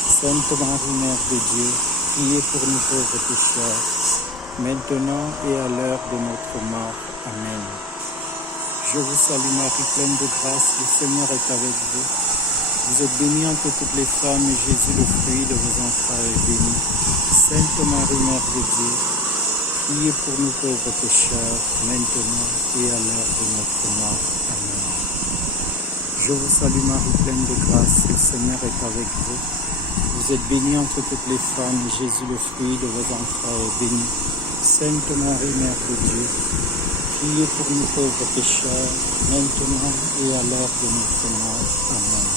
Sainte Marie, Mère de Dieu, priez pour nous pauvres pécheurs, maintenant et à l'heure de notre mort. Amen. Je vous salue Marie, pleine de grâce, le Seigneur est avec vous. Vous êtes bénie entre toutes les femmes, et Jésus, le fruit de vos entrailles, est béni. Sainte Marie, Mère de Dieu, priez pour nous pauvres pécheurs, maintenant et à l'heure de notre mort. Amen. Je vous salue Marie, pleine de grâce, le Seigneur est avec vous. Vous êtes bénie entre toutes les femmes, et Jésus, le fruit de vos entrailles, est béni. Sainte Marie, Mère de Dieu, priez pour nous pauvres pécheurs, maintenant et à l'heure de notre mort. Amen.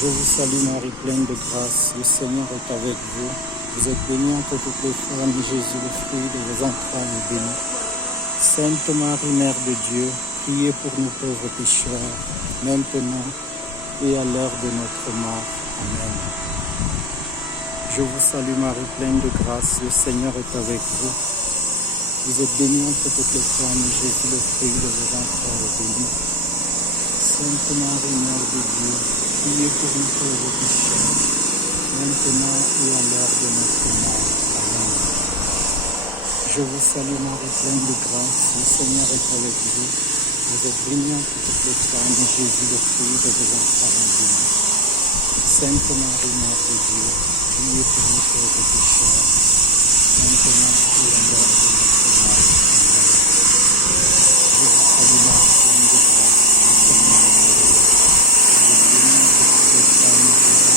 Je vous salue Marie, pleine de grâce, le Seigneur est avec vous. Vous êtes bénie entre toutes les femmes, et Jésus, le fruit de vos entrailles, est béni. Sainte Marie, Mère de Dieu, priez pour nous pauvres pécheurs, maintenant et à l'heure de notre mort. Amen. Je vous salue Marie, pleine de grâce, le Seigneur est avec vous. Vous êtes bénie entre toutes les femmes, et Jésus, le fruit de vos entrailles, est béni. Sainte Marie, Mère de Dieu, priez pour nous pauvres pécheurs, maintenant et à l'heure de notre mort. Amen. Je vous salue Marie, pleine de grâce, le Seigneur est avec vous. Vous êtes bénie entre toutes les femmes, et Jésus, le fruit de vos entrailles, est béni. Sainte Marie, Mère de Dieu, priez pour nous pauvres pécheurs, maintenant et à l'heure de notre mort. Amen. Je vous salue Marie, pleine de grâce, le Seigneur est avec vous. Vous êtes bénie entre toutes les femmes, et Jésus, le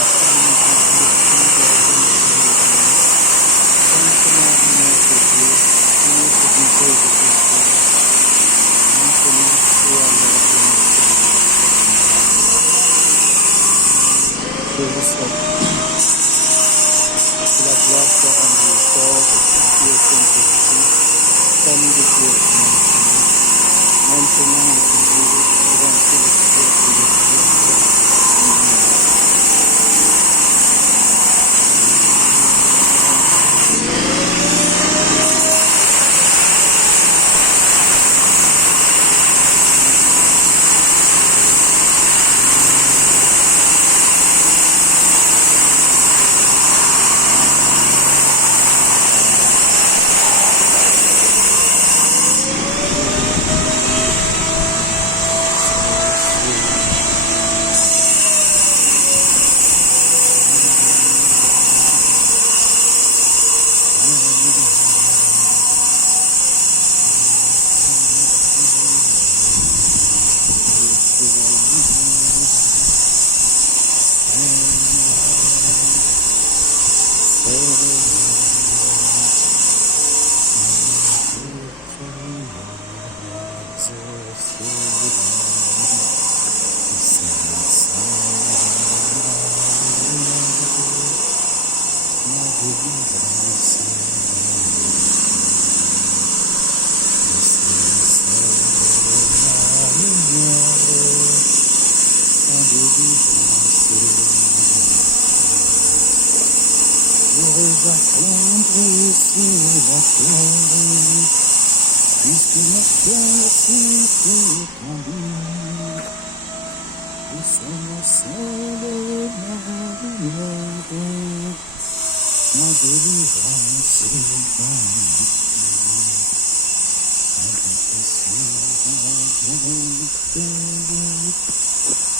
fruit de vos entrailles, est béni. Sainte Marie, Mère de Dieu, priez pour nous pauvres pécheurs, maintenant et à l'heure de notre mort. Que la gloire soit rendue au Père, au Fils et au Saint-Esprit, comme il était au commencement, maintenant et toujours, et dans tous les siècles des siècles. pourrais attendre sur la terre, puisque ma force est étendue. Le Seigneur seul est ma lumière, ma délivrance est ma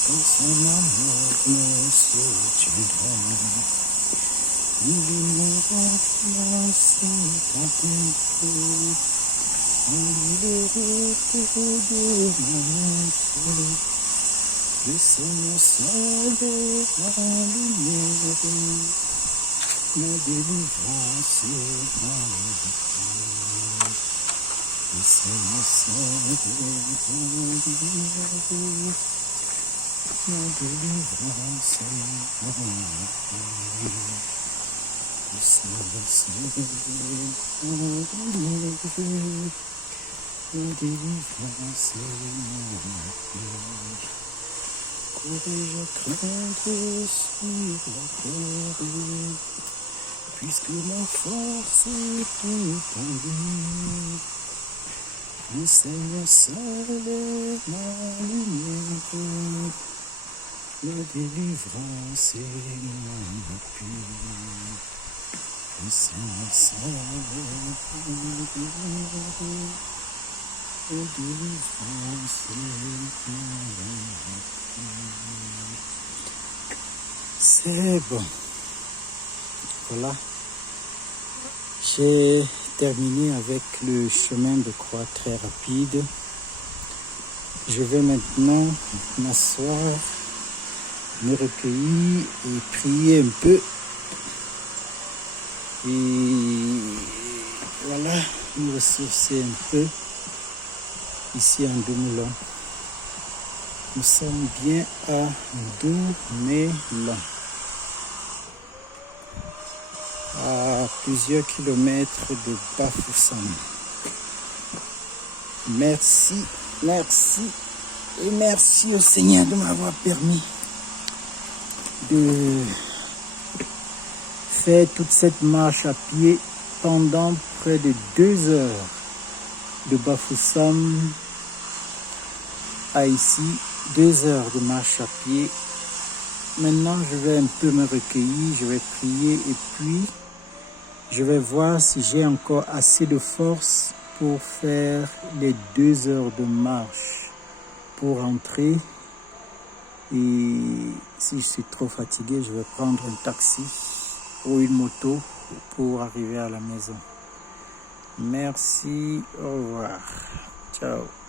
dans son amour me soutiendra. Il me remplace ta tête, en le repos de mon frère. Le Seigneur seul est ma lumière, ma délivrance est ma paix. Le Seigneur seul est ma lumière, ma délivrance est ma paix. Le Seigneur seul est ma lumière, ma délivrance est ma paix. Pourrais-je craindre sur la terre, puisque ma force est étendue. Le Seigneur seul est ma lumière, ma délivrance est mon appui. Le Seigneur seul est ma lumière, ma délivrance est mon appui. C'est bon. Voilà. J'ai terminé avec le chemin de croix très rapide. Je vais maintenant m'asseoir, me recueillir et prier un peu. Et voilà, me ressourcer un peu ici en Dumoulin. Nous sommes bien à Dumoulin, à plusieurs kilomètres de Bafoussam. Merci, merci et merci au Seigneur de m'avoir permis de faire toute cette marche à pied pendant près de 2 heures de Bafoussam à ici, 2 heures de marche à pied. Maintenant, je vais un peu me recueillir, je vais prier et puis je vais voir si j'ai encore assez de force pour faire les 2 heures de marche pour rentrer. Et si je suis trop fatigué, je vais prendre un taxi ou une moto pour arriver à la maison. Merci, au revoir, ciao.